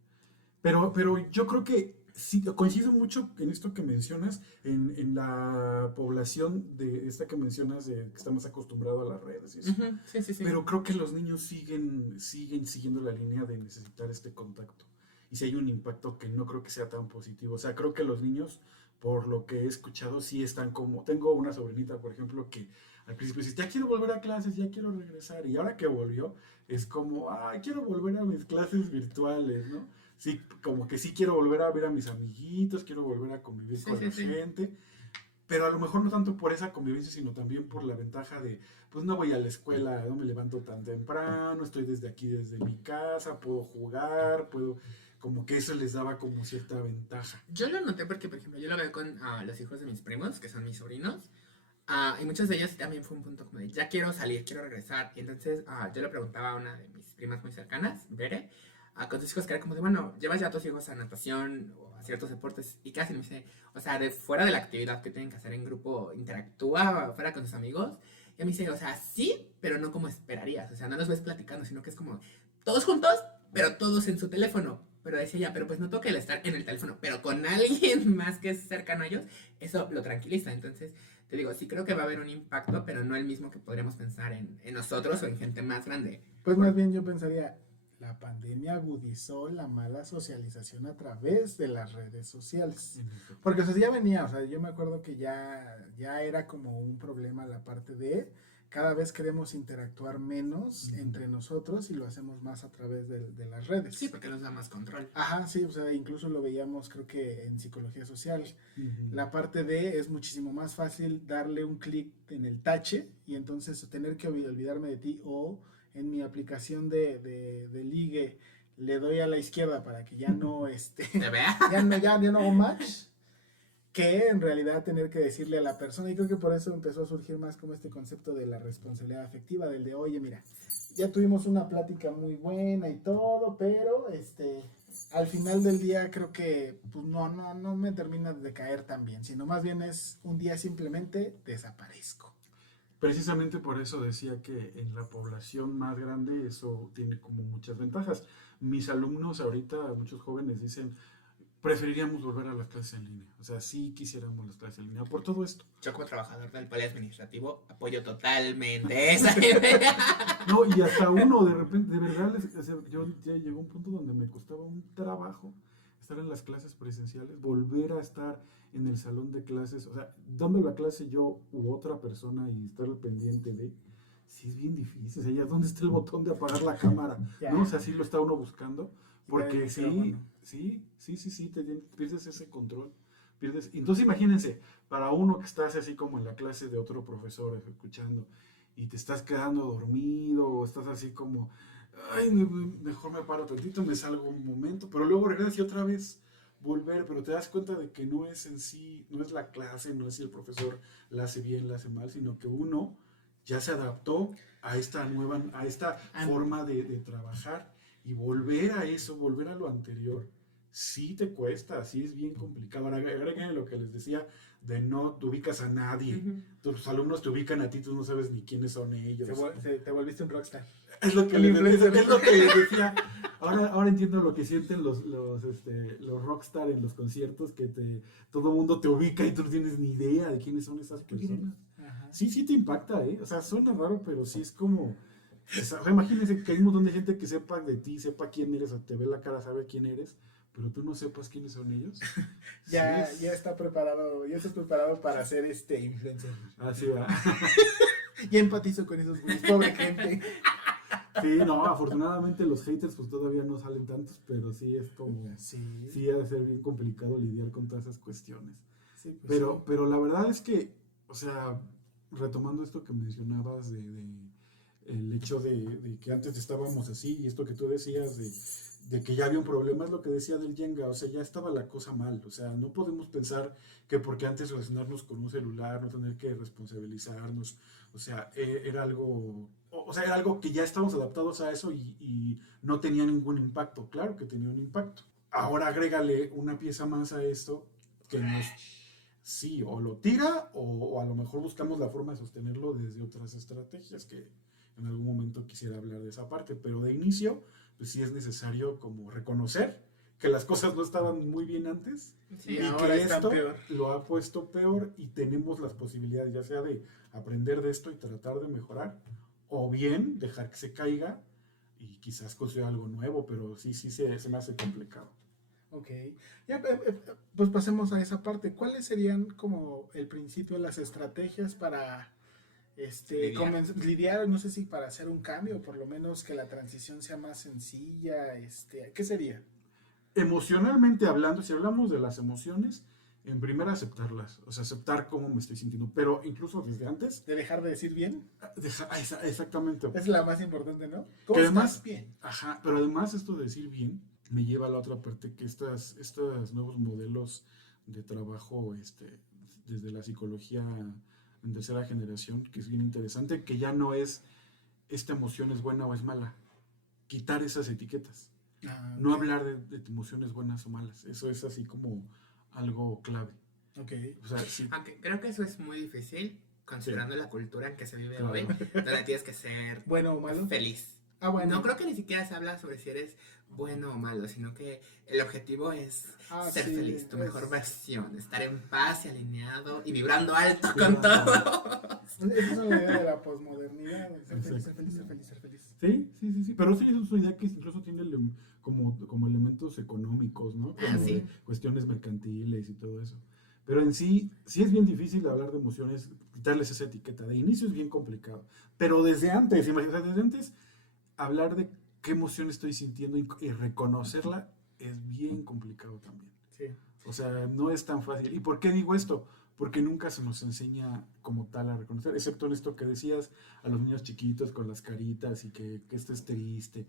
Pero yo creo que sí, coincido mucho en esto que mencionas, en la población de esta que mencionas, de que está más acostumbrado a las redes y eso. Ujú, sí. Pero creo que los niños siguen siguiendo la línea de necesitar este contacto. Y si hay un impacto que no creo que sea tan positivo. O sea, creo que los niños, por lo que he escuchado, sí están como... Tengo una sobrinita, por ejemplo, que al principio dice, ya quiero volver a clases, ya quiero regresar. Y ahora que volvió, es como, quiero volver a mis clases virtuales, ¿no? Sí, como que sí quiero volver a ver a mis amiguitos, quiero volver a convivir con la gente. Pero a lo mejor no tanto por esa convivencia, sino también por la ventaja de, pues no voy a la escuela, no me levanto tan temprano, estoy desde aquí, desde mi casa, puedo jugar, como que eso les daba como cierta ventaja. Yo lo noté porque, por ejemplo, yo lo veo con los hijos de mis primos, que son mis sobrinos, y muchos de ellos también fue un punto como de, ya quiero salir, quiero regresar. Y entonces yo le preguntaba a una de mis primas muy cercanas, Bere, con tus hijos, que era como de, bueno, llevas ya a tus hijos a natación o a ciertos deportes, ¿y qué hacen? Me dice, o sea, de fuera de la actividad que tienen que hacer en grupo, interactúa fuera con sus amigos. Y a mí me dice, o sea, sí, pero no como esperarías, o sea, no los ves platicando, sino que es como todos juntos, pero todos en su teléfono. Pero decía ella, pero pues no toca el estar en el teléfono, pero con alguien más que es cercano a ellos, eso lo tranquiliza. Entonces, te digo, sí creo que va a haber un impacto, pero no el mismo que podríamos pensar en nosotros o en gente más grande. Pues más bien yo pensaría, la pandemia agudizó la mala socialización a través de las redes sociales. Porque o sea, ya venía, o sea, yo me acuerdo que ya era como un problema la parte de cada vez queremos interactuar menos entre nosotros y lo hacemos más a través de las redes. Sí, porque nos da más control. Ajá, sí, o sea, incluso lo veíamos creo que en psicología social. La parte de es muchísimo más fácil darle un clic en el tache y entonces tener que olvidarme de ti, o en mi aplicación de ligue le doy a la izquierda para que ya no ¿Te vea? ya no hago match, que en realidad tener que decirle a la persona. Y creo que por eso empezó a surgir más como este concepto de la responsabilidad afectiva, del de, oye, mira, ya tuvimos una plática muy buena y todo, pero al final del día creo que pues no me termina de caer tan bien, sino más bien es un día simplemente desaparezco. Precisamente por eso decía que en la población más grande eso tiene como muchas ventajas. Mis alumnos ahorita, muchos jóvenes dicen, preferiríamos volver a las clases en línea. O sea, sí quisiéramos las clases en línea por todo esto. Yo como trabajador del poliadministrativo apoyo totalmente esa idea. No, y hasta uno de repente, de verdad, o sea, yo ya llegó un punto donde me costaba un trabajo estar en las clases presenciales, volver a estar en el salón de clases, o sea, dando la clase yo u otra persona y estar al pendiente de, sí es bien difícil, o sea, ya dónde está el botón de apagar la cámara, ¿no? O sea, sí lo está uno buscando, porque sí, pierdes ese control, entonces imagínense, para uno que estás así como en la clase de otro profesor escuchando, y te estás quedando dormido, o estás así como, ay, mejor me paro tantito, me salgo un momento, pero luego regresas y otra vez volver, pero te das cuenta de que no es en sí, no es la clase, no es si el profesor la hace bien, la hace mal, sino que uno ya se adaptó a esta forma de trabajar, y volver a eso, volver a lo anterior, sí te cuesta, sí es bien complicado. Ahora, agreguen lo que les decía, de no te ubicas a nadie, tus alumnos te ubican a ti, tú no sabes ni quiénes son ellos. Te volviste un rockstar. Es lo que les decía. Ahora entiendo lo que sienten los rockstar en los conciertos, que todo el mundo te ubica y tú no tienes ni idea de quiénes son esas personas. Sí te impacta, o sea, suena raro, pero sí es como, o sea, imagínense que hay un montón de gente que sepa de ti, sepa quién eres, o te ve la cara, sabe quién eres, pero tú no sepas quiénes son ellos. Ya estás preparado para ser influencer. Así va. Y empatizo con esos güeyes, pobre gente. Sí, no, afortunadamente los haters pues todavía no salen tantos, pero sí es como, sí ha de ser bien complicado lidiar con todas esas cuestiones. Sí, pues pero la verdad es que, o sea, retomando esto que mencionabas el hecho de que antes estábamos así, y esto que tú decías de que ya había un problema, es lo que decía del Jenga, o sea, ya estaba la cosa mal, o sea, no podemos pensar que porque antes relacionarnos con un celular, no tener que responsabilizarnos, o sea, era algo que ya estábamos adaptados a eso y no tenía ningún impacto. Claro que tenía un impacto. Ahora agrégale una pieza más a esto que nos... Sí, o lo tira o a lo mejor buscamos la forma de sostenerlo desde otras estrategias, que en algún momento quisiera hablar de esa parte, pero de inicio, pues sí es necesario como reconocer que las cosas no estaban muy bien antes, y que esto lo ha puesto peor, y tenemos las posibilidades ya sea de aprender de esto y tratar de mejorar, o bien dejar que se caiga y quizás construir algo nuevo, pero sí se me hace complicado. Ok, ya, pues pasemos a esa parte. ¿Cuáles serían como el principio, las estrategias para lidiar, no sé si para hacer un cambio, por lo menos que la transición sea más sencilla? ¿Qué sería? Emocionalmente hablando, si hablamos de las emociones, en primera aceptarlas, o sea, aceptar cómo me estoy sintiendo, pero incluso desde antes. ¿De dejar de decir bien? Exactamente. Es la más importante, ¿no? ¿Cómo estás bien? Ajá, pero además esto de decir bien me lleva a la otra parte, que estos nuevos modelos de trabajo desde la psicología en tercera generación, que es bien interesante, que ya no es esta emoción es buena o es mala, quitar esas etiquetas. No ok. hablar de emociones buenas o malas. Eso es así como algo clave. Ok. O sea, sí, Aunque creo que eso es muy difícil, considerando la cultura en que se vive claro. hoy, donde tienes que ser ¿Bueno o malo? feliz. Ah, bueno. No creo que ni siquiera se habla sobre si eres bueno o malo, sino que el objetivo es Ah, ser sí, feliz, tu mejor es- versión, estar en paz y alineado y vibrando alto Vibrando con todo. Esa es la idea de la posmodernidad. Ser feliz, ser Exacto. feliz, ser feliz, ser feliz. Sí. Pero sí, es una idea que incluso tiene como elementos económicos, ¿no? Ah, Como sí. de cuestiones mercantiles y todo eso. Pero en sí es bien difícil hablar de emociones, quitarles esa etiqueta. De inicio es bien complicado. Pero desde antes, imagínate, desde antes, hablar de qué emoción estoy sintiendo y reconocerla es bien complicado también. Sí. O sea, no es tan fácil. ¿Y por qué digo esto? Porque nunca se nos enseña como tal a reconocer, excepto en esto que decías, a los niños chiquitos con las caritas y que esto es triste.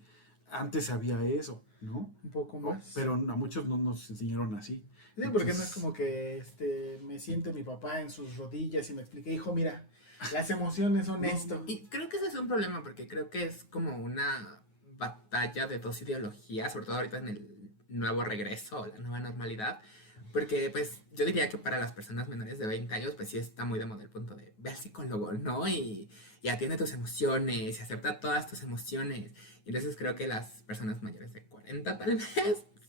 Antes había eso, ¿no? Un poco más. Pero a muchos no nos enseñaron así. Sí, porque no es Entonces, como que me siente mi papá en sus rodillas y me explique, hijo, mira, las emociones son esto. Y creo que ese es un problema, porque creo que es como una batalla de dos ideologías, sobre todo ahorita en el nuevo regreso o la nueva normalidad. Porque, pues, yo diría que para las personas menores de 20 años, pues sí está muy de moda el punto de ve al psicólogo, ¿no? Y atiende tus emociones, y acepta todas tus emociones. Y entonces creo que las personas mayores de 40, tal vez,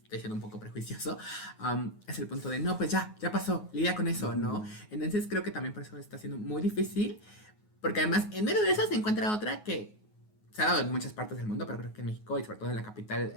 estoy siendo un poco prejuicioso, es el punto de no, pues ya pasó, lidia con eso, ¿no? Entonces creo que también por eso está siendo muy difícil, porque además en medio de eso se encuentra otra que se ha dado en muchas partes del mundo, pero creo que en México y sobre todo en la capital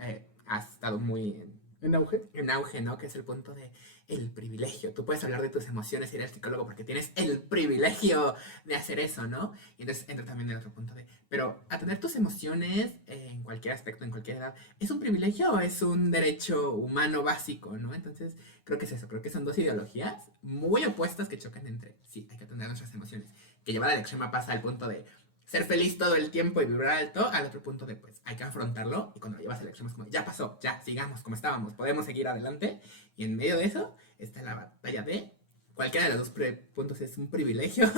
ha estado muy ¿En auge? en auge, ¿no? Que es el punto de el privilegio. Tú puedes hablar de tus emociones y ir al psicólogo porque tienes el privilegio de hacer eso, ¿no? Y entonces entra también el otro punto de, pero atender tus emociones en cualquier aspecto, en cualquier edad, ¿es un privilegio o es un derecho humano básico, ¿no? Entonces creo que es eso, creo que son dos ideologías muy opuestas que chocan entre, sí, hay que atender nuestras emociones, que llevada al extremo pasa al punto de ser feliz todo el tiempo y vibrar alto, al otro punto de, pues, hay que afrontarlo, y cuando lo llevas al extremo es como, ya pasó, ya, sigamos como estábamos, podemos seguir adelante, y en medio de eso está la batalla de, cualquiera de los dos puntos es un privilegio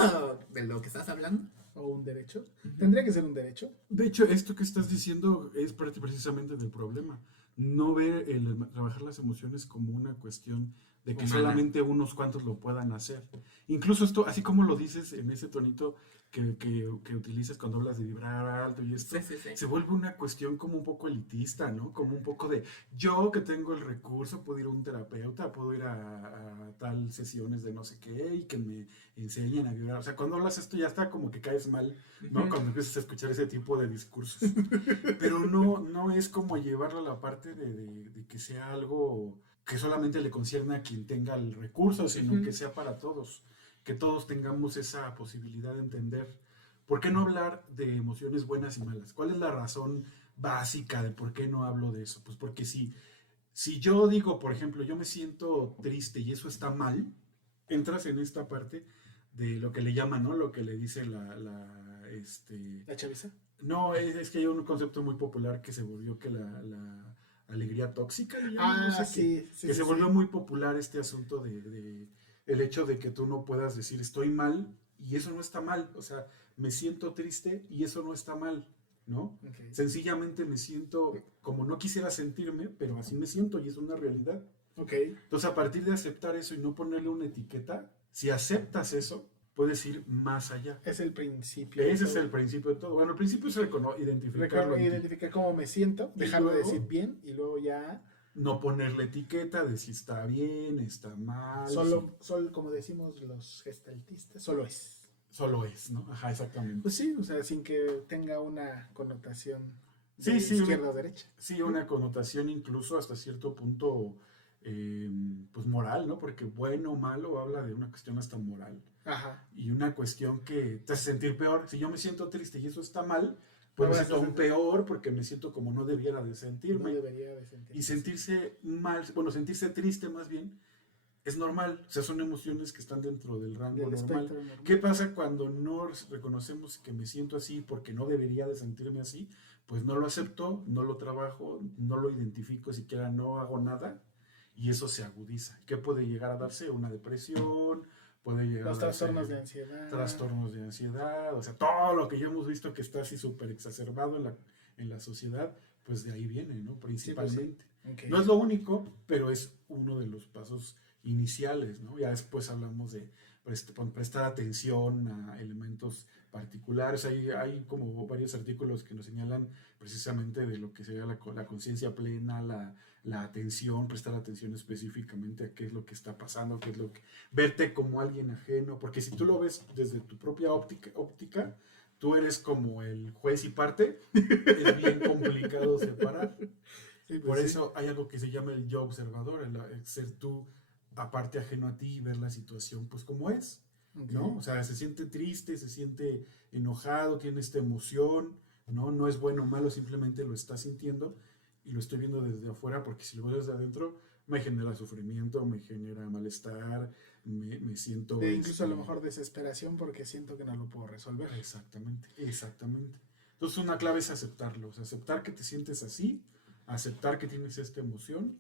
de lo que estás hablando. ¿O un derecho? Tendría que ser un derecho. de hecho, esto que estás diciendo es parte precisamente del problema. No ver trabajar las emociones como una cuestión de que Humana. solamente unos cuantos lo puedan hacer. Incluso esto, así como lo dices en ese tonito que utilizas cuando hablas de vibrar alto y esto, Sí. se vuelve una cuestión como un poco elitista, ¿no? Como un poco de yo que tengo el recurso, puedo ir a un terapeuta, puedo ir a tal sesiones de no sé qué y que me enseñen a vibrar. O sea, cuando hablas esto ya está como que caes mal, ¿no? Ujú. Cuando empiezas a escuchar ese tipo de discursos. Pero no es como llevarlo a la parte de que sea algo que solamente le concierne a quien tenga el recurso, sino Ujú. que sea para todos, que todos tengamos esa posibilidad de entender. ¿Por qué no hablar de emociones buenas y malas? ¿Cuál es la razón básica de por qué no hablo de eso? Pues porque si yo digo, por ejemplo, yo me siento triste y eso está mal, entras en esta parte de lo que le llaman, ¿no? Lo que le dice ¿La chaviza? no, es que hay un concepto muy popular que se volvió que la alegría tóxica, le llaman, no sé qué, sí. que se volvió muy popular este asunto de el hecho de que tú no puedas decir estoy mal y eso no está mal, o sea, me siento triste y eso no está mal, ¿no? Ok. Sencillamente me siento como no quisiera sentirme, pero así me siento y es una realidad. Ok. Entonces, a partir de aceptar eso y no ponerle una etiqueta, si aceptas eso, puedes ir más allá. Es el principio. Ese es el principio de todo. Bueno, el principio es identificarlo en ti. Identificar cómo me siento, Y dejarlo de luego- decir bien y luego ya No ponerle etiqueta de si está bien, está mal. solo, como decimos los gestaltistas, solo es. Solo es, ¿no? Ajá, exactamente. Pues sí, o sea, sin que tenga una connotación Sí, de sí, izquierda o derecha. Sí, una connotación incluso hasta cierto punto, pues moral, ¿no? Porque bueno o malo habla de una cuestión hasta moral. Ajá. Y una cuestión que te hace sentir peor. Si yo me siento triste y eso está mal, pues No me vas a siento aún sentir- peor porque me siento como no debiera de No sentirme. debería de sentir. Y sentirse mal, bueno, sentirse triste más bien, es normal. O sea, son emociones que están dentro del rango del normal. espectro normal. ¿Qué pasa cuando no reconocemos que me siento así porque no debería de sentirme así? Pues no lo acepto, no lo trabajo, no lo identifico, siquiera no hago nada y eso se agudiza. ¿Qué puede llegar a darse? Una depresión, puede llegar Los a darse trastornos de ansiedad. trastornos de ansiedad, o sea, todo lo que ya hemos visto que está así súper exacerbado en la sociedad, pues de ahí viene, ¿no? Principalmente. Ok. No es lo único, pero es uno de los pasos iniciales, ¿no? Ya después hablamos de prestar atención a elementos particulares. Hay como varios artículos que nos señalan precisamente de lo que sería la conciencia plena, la atención, prestar atención específicamente a qué es lo que está pasando, qué es lo que... Verte como alguien ajeno, porque si tú lo ves desde tu propia óptica, tú eres como el juez y parte, es bien complicado separar. Sí, pues Por sí. eso hay algo que se llama el yo observador, el ser tú aparte ajeno a ti y ver la situación pues como es, Ok. ¿no? O sea, se siente triste, se siente enojado, tiene esta emoción, ¿no? No es bueno o malo, simplemente lo está sintiendo y lo estoy viendo desde afuera porque si lo veo desde adentro me genera sufrimiento, me genera malestar, me siento... Incluso a lo mejor desesperación porque siento que no lo puedo resolver. Exactamente, exactamente. Entonces una clave es aceptarlo, o sea, aceptar que te sientes así, aceptar que tienes esta emoción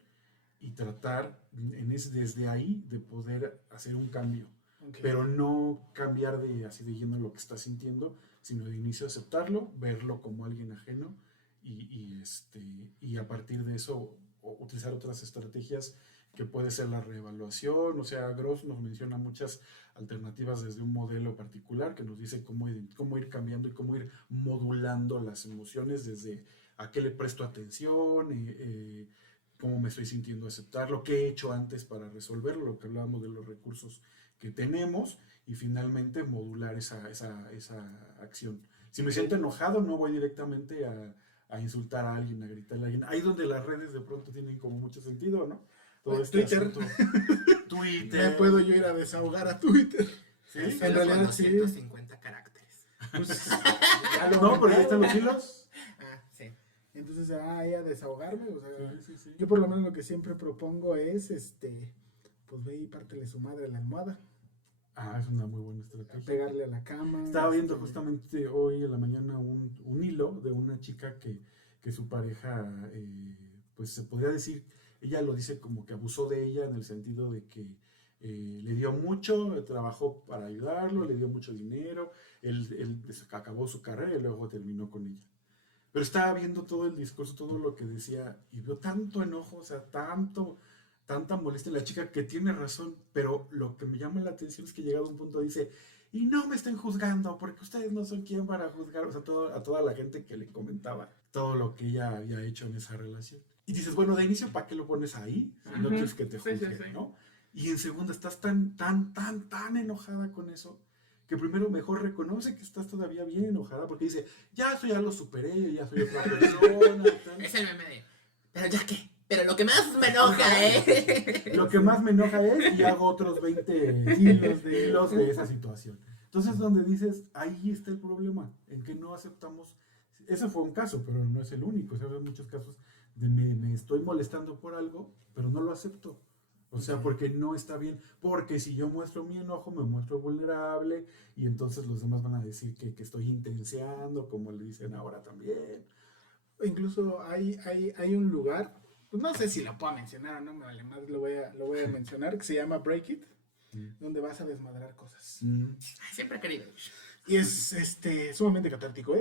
y tratar desde ahí de poder hacer un cambio. Ok. Pero no cambiar así de lleno lo que estás sintiendo, sino de inicio aceptarlo, verlo como alguien ajeno y a partir de eso utilizar otras estrategias que puede ser la reevaluación. O sea, Gross nos menciona muchas alternativas desde un modelo particular que nos dice cómo ir cambiando y cómo ir modulando las emociones desde a qué le presto atención, cómo me estoy sintiendo aceptarlo, qué he hecho antes para resolverlo, lo que hablábamos de los recursos que tenemos y finalmente modular esa acción. Si me siento enojado, no voy directamente a insultar a alguien, a gritarle a alguien. Ahí donde las redes de pronto tienen como mucho sentido, ¿no? Todo este Twitter. asunto. Twitter. Me puedo yo ir a desahogar a Twitter. ¿Sí? En Solo realidad, con sí. 250 caracteres. Pues, No, porque ahí están los hilos. Ah, sí. Entonces, ahí a desahogarme. O sea, Sí. yo por lo menos lo que siempre propongo es, pues ve y pártele su madre a la almohada, Ah, es una muy buena a estrategia. pegarle a la cama. Estaba viendo justamente hoy en la mañana un hilo de una chica que su pareja, pues se podría decir, ella lo dice como que abusó de ella en el sentido de que le dio mucho, trabajó para ayudarlo, le dio mucho dinero, él acabó su carrera y luego terminó con ella. Pero estaba viendo todo el discurso, todo lo que decía, y veo tanto enojo, o sea, tanta molestia en la chica que tiene razón, pero lo que me llama la atención es que llegado a un punto dice, y no me estén juzgando, porque ustedes no son quien para juzgar, o sea, a toda la gente que le comentaba todo lo que ella había hecho en esa relación. Y dices, bueno, de inicio, ¿para qué lo pones ahí? Si no Ujú. quieres que te Sí, juzguen, sí. ¿no? Y en segunda, estás tan enojada con eso, que primero mejor reconoce que estás todavía bien enojada, porque dice, ya eso ya lo superé, ya soy otra persona. y tal. Es el meme de. ¿Pero ya qué? Pero lo que más me enoja, ¿eh? Lo que más me enoja es y hago otros 20 hilos de esa situación. Entonces, donde dices, ahí está el problema, en que no aceptamos. Ese fue un caso, pero no es el único. O sea, hay muchos casos de me estoy molestando por algo, pero no lo acepto. O sea, porque no está bien. Porque si yo muestro mi enojo, me muestro vulnerable y entonces los demás van a decir que estoy intenseando, como le dicen ahora también. Incluso hay un lugar, pues no sé si lo puedo mencionar o no, me vale más, lo voy a mencionar, que se llama Break It, donde vas a desmadrar cosas. Ay, siempre he querido ir. Y es sumamente catártico, ¿eh?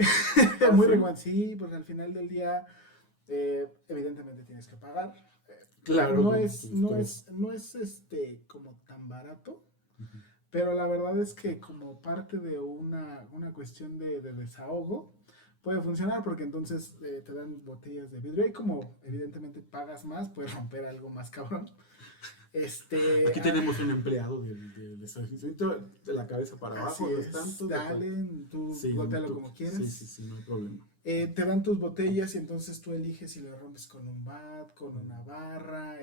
¿Ah, Muy sí? recomendable. Sí, porque al final del día, evidentemente tienes que pagar. Claro. No como es, tus no historias. es, no es como tan barato, pero la verdad es que como parte de una cuestión de desahogo, puede funcionar porque entonces te dan botellas de vidrio y como evidentemente pagas más, puedes romper algo más cabrón. Aquí tenemos un empleado del establecimiento de la cabeza para abajo, Así no es, es tanto. dale, tú Sí, gótealo tú- como quieras. Sí, no hay problema. Te dan tus botellas y entonces tú eliges si lo rompes con un bat, con una barra.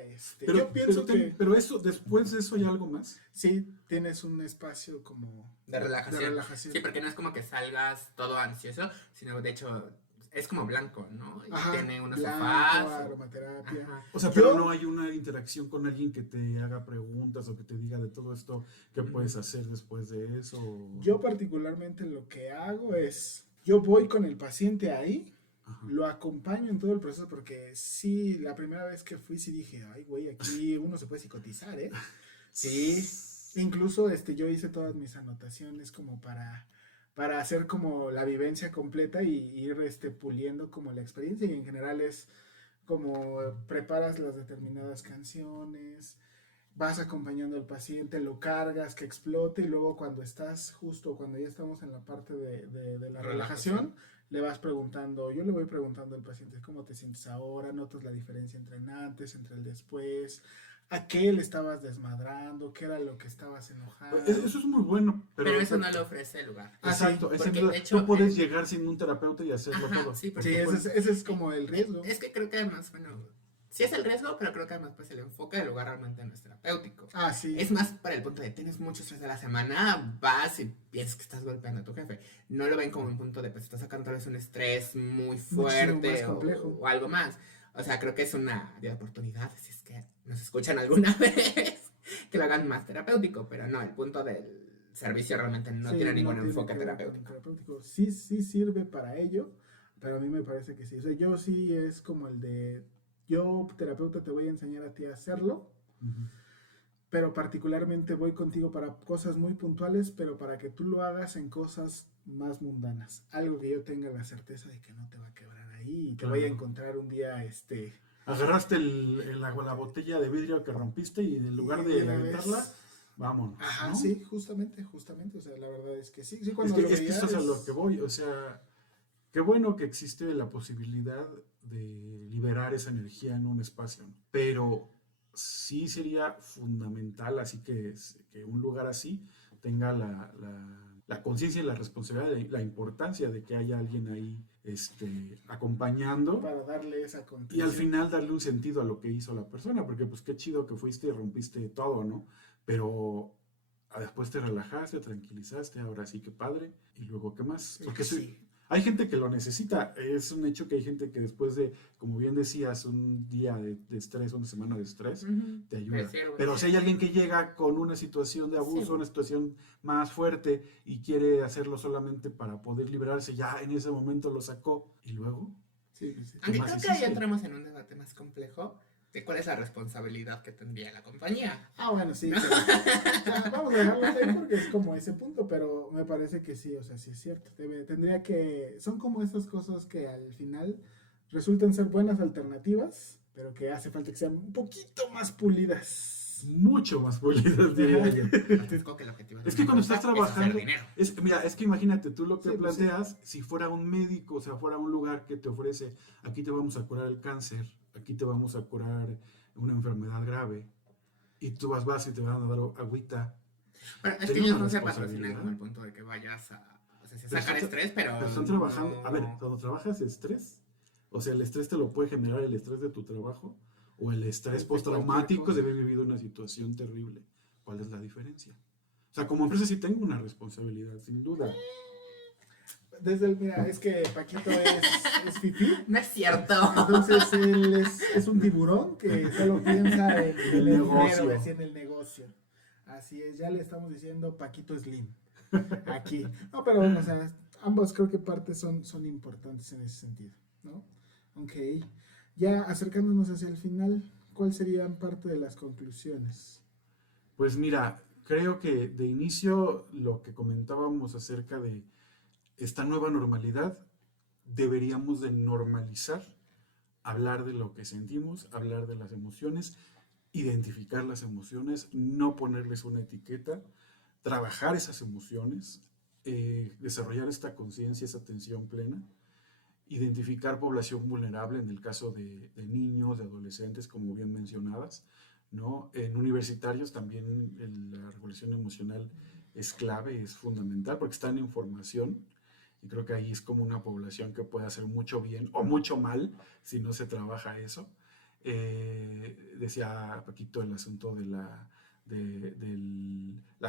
Yo pienso que Pero eso, después de eso hay algo más. sí, tienes un espacio como De relajación. de relajación. Sí, porque no es como que salgas todo ansioso, sino de hecho es como blanco, ¿no? Y Ajá, tiene unos blanco, sofás. aromaterapia. Ajá. O sea, pero Yo- no hay una interacción con alguien que te haga preguntas o que te diga de todo esto, qué puedes hacer después de eso. Yo particularmente lo que hago es, yo voy con el paciente ahí, Ajá. lo acompaño en todo el proceso porque sí, la primera vez que fui sí dije, ay güey, aquí uno se puede psicotizar, ¿eh? Sí, incluso yo hice todas mis anotaciones como para para hacer como la vivencia completa y ir puliendo como la experiencia y en general es como preparas las determinadas canciones, vas acompañando al paciente, lo cargas, que explote y luego cuando estás justo, cuando ya estamos en la parte de la relajación, le vas preguntando, yo le voy preguntando al paciente, ¿cómo te sientes ahora? ¿Notas la diferencia entre el antes, entre el después? ¿A qué le estabas desmadrando? ¿Qué era lo que estabas enojado? Eso es muy bueno. Pero eso no lo ofrece el lugar. Exacto, sí, porque, tú de hecho, puedes llegar sin un terapeuta y hacerlo Ajá, todo. sí, Sí, ese es como el riesgo. Es que creo que además, bueno, sí es el riesgo, pero creo que además pues el enfoque del lugar realmente no es terapéutico. Sí. Es más para el punto de tienes mucho estrés de la semana, vas y piensas que estás golpeando a tu jefe. No lo ven como un punto de pues estás sacando tal vez un estrés muy fuerte más complejo. o algo más. O sea, creo que es una de oportunidad, si es que nos escuchan alguna vez, que lo hagan más terapéutico, pero no, el punto del servicio realmente no tiene ningún enfoque terapéutico. Sí sirve para ello, pero a mí me parece que sí. O sea, yo sí es como el de, yo terapeuta te voy a enseñar a ti a hacerlo, pero particularmente voy contigo para cosas muy puntuales, pero para que tú lo hagas en cosas más mundanas. Algo que yo tenga la certeza de que no te va a quebrar ahí y te voy a encontrar un día, Agarraste la botella de vidrio que rompiste y en lugar de aventarla, vámonos. Ajá, ¿no? sí, justamente, o sea, la verdad es que sí, Es cuando que, lo es que veía eso es a lo que voy, o sea, qué bueno que existe la posibilidad de liberar esa energía en un espacio, ¿no? Pero sí sería fundamental, así que un lugar así tenga la conciencia y la responsabilidad de la importancia de que haya alguien ahí acompañando para darle esa y contención. al final darle un sentido a lo que hizo la persona, porque pues qué chido que fuiste y rompiste todo, ¿no? Pero después te relajaste, tranquilizaste, ahora sí que padre, y luego ¿qué más? Porque sí. Hay gente que lo necesita, es un hecho que hay gente que después de, como bien decías, un día de estrés, una semana de estrés, te ayuda. Pero si hay alguien que llega con una situación de abuso, una situación más fuerte y quiere hacerlo solamente para poder liberarse, ya en ese momento lo sacó y luego... Sí. Aunque creo que ahí entramos en un debate más complejo de cuál es la responsabilidad que tendría la compañía. Bueno, sí. Pero, vamos a dejarlo ahí porque es como ese punto, pero me parece que sí, o sea, sí es cierto. Tendría que, son como estas cosas que al final resultan ser buenas alternativas, pero que hace falta que sean un poquito más pulidas. Mucho más pulidas, diría yo. Es que cuando estás trabajando, mira, es que imagínate, tú lo que planteas, si fuera un médico, o sea, fuera un lugar que te ofrece, aquí te vamos a curar el cáncer, aquí te vamos a curar una enfermedad grave, y tú vas y te van a dar agüita. Bueno, es que ellos no se patrocinan como el punto de que vayas a, o sea, sacar estrés, pero están trabajando, a ver, cuando trabajas estrés, o sea, el estrés te lo puede generar el estrés de tu trabajo, o el estrés postraumático de haber vivido una situación terrible. ¿Cuál es la diferencia? O sea, como empresa sí tengo una responsabilidad, sin duda. Mira, es que Paquito es fifí. No es cierto. Entonces él es un tiburón que solo piensa en el negocio. En el negocio. Así es, ya le estamos diciendo Paquito Slim. Aquí. No, pero o sea, ambas creo que partes son importantes en ese sentido, ¿no? Ok. Ya acercándonos hacia el final, ¿cuáles serían parte de las conclusiones? Pues mira, creo que de inicio lo que comentábamos acerca de esta nueva normalidad, deberíamos de normalizar, hablar de lo que sentimos, hablar de las emociones, identificar las emociones, no ponerles una etiqueta, trabajar esas emociones, desarrollar esta conciencia, esa atención plena, identificar población vulnerable en el caso de niños, de adolescentes, como bien mencionabas, ¿no? En universitarios también la regulación emocional es clave, es fundamental, porque están en formación, y creo que ahí es como una población que puede hacer mucho bien o mucho mal si no se trabaja eso. Decía Paquito el asunto de la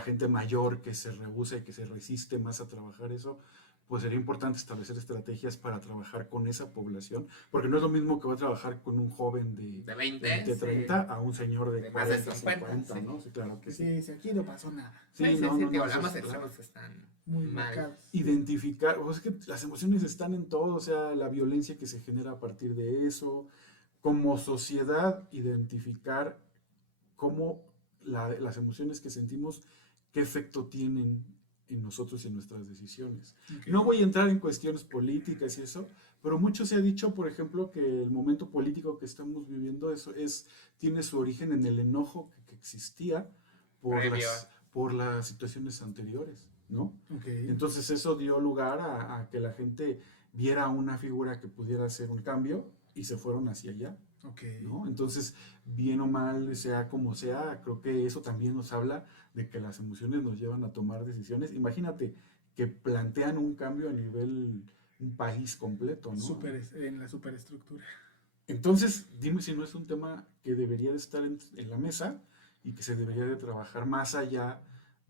gente mayor que se rehúsa y que se resiste más a trabajar eso, pues sería importante establecer estrategias para trabajar con esa población, porque no es lo mismo que va a trabajar con un joven de 20, 30 a un señor de 40, 50, 50, ¿no? Sí, claro que sí. Sí, aquí no pasó nada. Sí, ambos extremos están muy mal. marcados. Identificar, pues es que las emociones están en todo, o sea, la violencia que se genera a partir de eso. Como sociedad, identificar cómo las emociones que sentimos, qué efecto tienen en nosotros y en nuestras decisiones. Ok. No voy a entrar en cuestiones políticas y eso, pero mucho se ha dicho, por ejemplo, que el momento político que estamos viviendo tiene su origen en el enojo que existía por Previo. por las situaciones anteriores, ¿no? Ok. Entonces eso dio lugar a que la gente viera una figura que pudiera hacer un cambio y se fueron hacia allá, Ok. ¿no? Entonces, bien o mal, sea como sea, creo que eso también nos habla de que las emociones nos llevan a tomar decisiones. Imagínate que plantean un cambio a nivel un país completo, ¿no? En la superestructura. Entonces, dime si no es un tema que debería de estar en la mesa y que se debería de trabajar más allá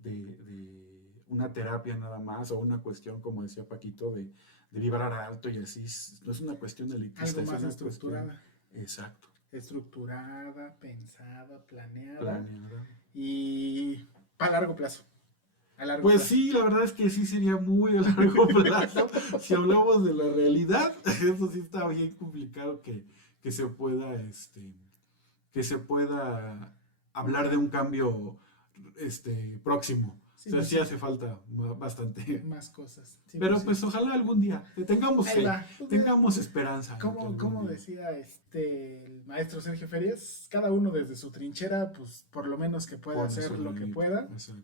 de una terapia nada más o una cuestión, como decía Paquito, de vibrar alto y así. No es una cuestión elitista. Algo es más una estructurada. cuestión- Exacto. Estructurada, pensada, planeada. Planeada. Y para largo plazo. A largo Pues plazo. sí, la verdad es que sí sería muy a largo plazo. Si hablamos de la realidad, eso sí está bien complicado que se pueda, que se pueda hablar de un cambio próximo. Sí, O sea, pues sí sí. hace falta bastante. Más cosas. Sí, Pero sí. pues ojalá algún día tengamos Ahí fe, va. tengamos esperanza. en que Como algún día. decía el maestro Sergio Ferias, cada uno desde su trinchera, pues por lo menos que pueda Pone hacer su lo que granito, pueda, exacto.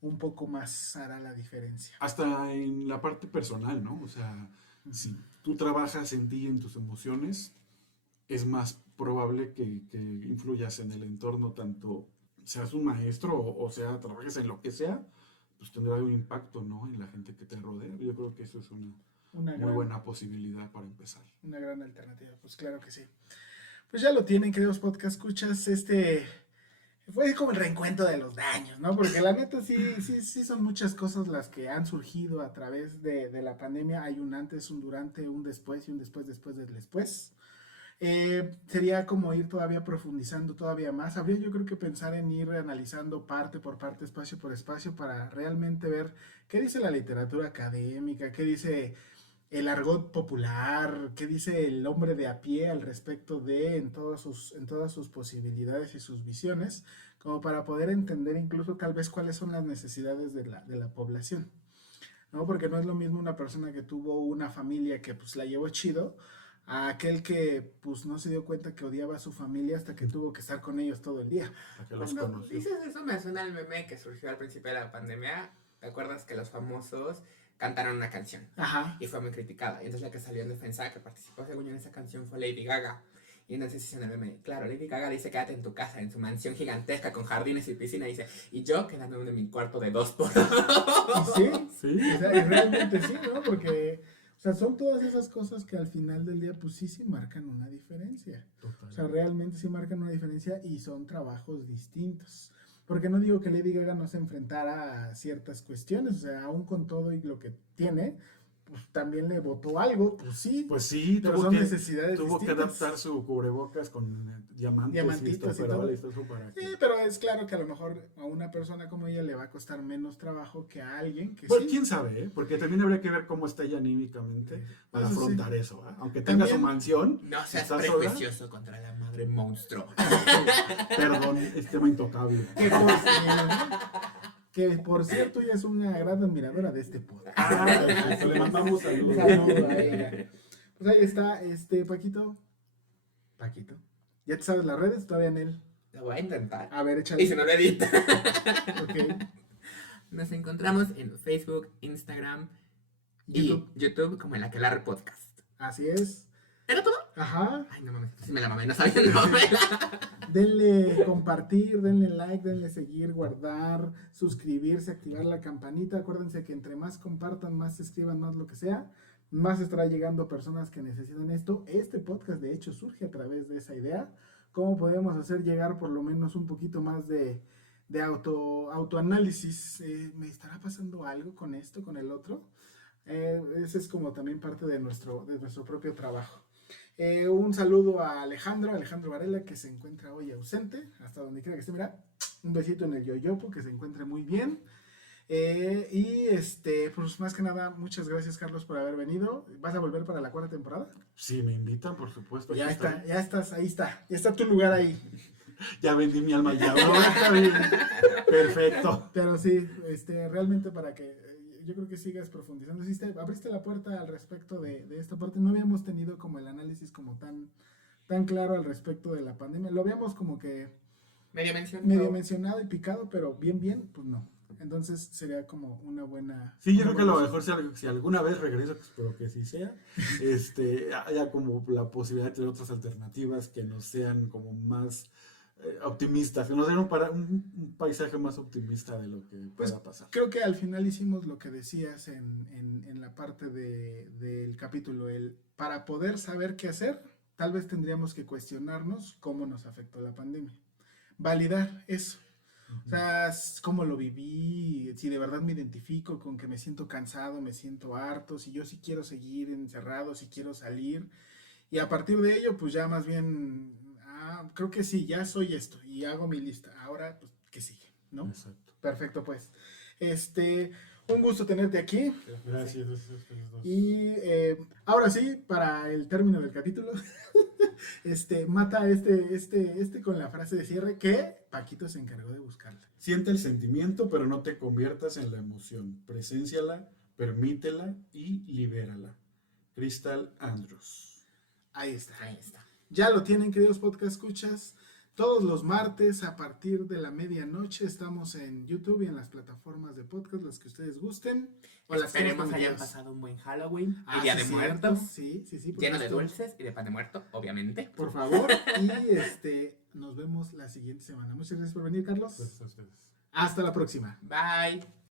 un poco más hará la diferencia. Hasta en la parte personal, ¿no? O sea, si tú trabajas en ti y en tus emociones, es más probable que influyas en el entorno, tanto seas un maestro o sea, trabajes en lo que sea, pues tendrá un impacto, ¿no? En la gente que te rodea. Yo creo que eso es una Una muy gran, buena posibilidad para empezar. una gran alternativa, pues claro que sí. Pues ya lo tienen, queridos podcast escuchas, fue como el reencuentro de los daños, ¿no? Porque la neta sí son muchas cosas las que han surgido a través de la pandemia. Hay un antes, un durante, un después y un después del después. Sería como ir todavía profundizando todavía más. Habría yo creo que pensar en ir analizando parte por parte, espacio por espacio, para realmente ver qué dice la literatura académica, qué dice el argot popular, qué dice el hombre de a pie al respecto en todas sus posibilidades y sus visiones, como para poder entender incluso tal vez cuáles son las necesidades de la población, ¿no? Porque no es lo mismo una persona que tuvo una familia que pues la llevó chido, a aquel que pues no se dio cuenta que odiaba a su familia hasta que tuvo que estar con ellos todo el día. Para que los Cuando conoció. dices eso me suena al meme que surgió al principio de la pandemia. ¿Te acuerdas que los famosos cantaron una canción? Ajá. Y fue muy criticada. Y entonces la que salió en defensa, que participó según yo en esa canción, fue Lady Gaga. Y entonces dicen el meme, claro, Lady Gaga dice quédate en tu casa, en su mansión gigantesca con jardines y piscina. Y dice, y yo quedándome en mi cuarto de 2 por 2. Sí, Sí. o sea, y realmente sí, ¿no? Porque, o sea, son todas esas cosas que al final del día, pues sí marcan una diferencia. O sea, realmente sí marcan una diferencia y son trabajos distintos. Porque no digo que Lady Gaga no se enfrentara a ciertas cuestiones, o sea, aún con todo y lo que tiene, pues también le votó algo, pues sí. Pues sí, pero tuvo son que, necesidades tuvo que distintas. adaptar su cubrebocas con diamantes Diamantitos y y todo. todo para que... Sí, pero es claro que a lo mejor a una persona como ella le va a costar menos trabajo que a alguien que Pues sí. quién sabe, ¿eh? Porque también habría que ver cómo está ella anímicamente para Eso sí. afrontar eso. ¿Eh? Aunque tenga su También- mansión, No seas está sola. prejuicioso contra la madre monstruo. Perdón, es tema intocable. Que por cierto, ella es una gran admiradora de este podcast. Perfecto, le mandamos saludos. Un saludo a ella. Pues ahí está, Paquito. ¿Ya te sabes las redes? Todavía en él. Lo voy a intentar. A ver, échale. Y si no lo edita. Ok. Nos encontramos en Facebook, Instagram YouTube. y YouTube como en Aquelarre Podcast. Así es. ¿Era todo? Ajá. Ay, no mames, sí me la mamé, no sabía el nombre. Denle compartir, denle like, denle seguir, guardar, suscribirse, activar la campanita. Acuérdense que entre más compartan, más escriban, más lo que sea, más estará llegando a personas que necesitan esto. Este podcast, de hecho, surge a través de esa idea. ¿Cómo podemos hacer llegar por lo menos un poquito más de autoanálisis? ¿Me estará pasando algo con esto, con el otro? Ese es como también parte de nuestro propio trabajo. Un saludo a Alejandro Varela, que se encuentra hoy ausente, hasta donde quiera que esté. Mira, un besito en el yoyopo, que se encuentre muy bien. Pues más que nada, muchas gracias, Carlos, por haber venido. ¿Vas a volver para la 4ª temporada? Si me invitan, por supuesto. Ya aquí está, estoy. ya estás, ahí está. Ya está tu lugar ahí. Ya vendí mi alma ya. ¿No? Está bien. Perfecto. Pero sí, realmente para que yo creo que sigas profundizando. Sí, abriste la puerta al respecto de esta parte. No habíamos tenido como el análisis como tan claro al respecto de la pandemia. Lo habíamos como que medio mencionado y picado, pero bien, pues no. Entonces sería como una buena... Sí, yo una creo que a lo buena mejor si alguna vez regreso, que espero que sí sea, haya como la posibilidad de tener otras alternativas que nos sean como más optimistas, que nos den un paisaje más optimista de lo que Pues, pueda pasar. creo que al final hicimos lo que decías en la parte del capítulo. Para poder saber qué hacer, tal vez tendríamos que cuestionarnos cómo nos afectó la pandemia. Validar eso. O sea, cómo lo viví, si de verdad me identifico con que me siento cansado, me siento harto, si yo sí quiero seguir encerrado, si quiero salir. Y a partir de ello, pues ya más bien, creo que sí, ya soy esto y hago mi lista. Ahora, pues, ¿qué sigue? ¿No? Exacto. Perfecto, pues. Un gusto tenerte aquí. Gracias. Ustedes dos. Y ahora sí, para el término del capítulo, mata este con la frase de cierre que Paquito se encargó de buscarla. Siente el sentimiento, pero no te conviertas en la emoción. Presénciala, permítela y libérala. Crystal Andrews. Ahí está. Ahí está. Ya lo tienen, queridos podcast escuchas. Todos los martes a partir de la medianoche estamos en YouTube y en las plataformas de podcast, las que ustedes gusten. O las que Esperemos nos hayan convidas. pasado un buen Halloween y Sí, Día de cierto. Muertos, Sí, por lleno de supuesto. dulces y de pan de muerto, obviamente. Por favor, y nos vemos la siguiente semana. Muchas gracias por venir, Carlos. Gracias a ustedes. Hasta la próxima. Bye.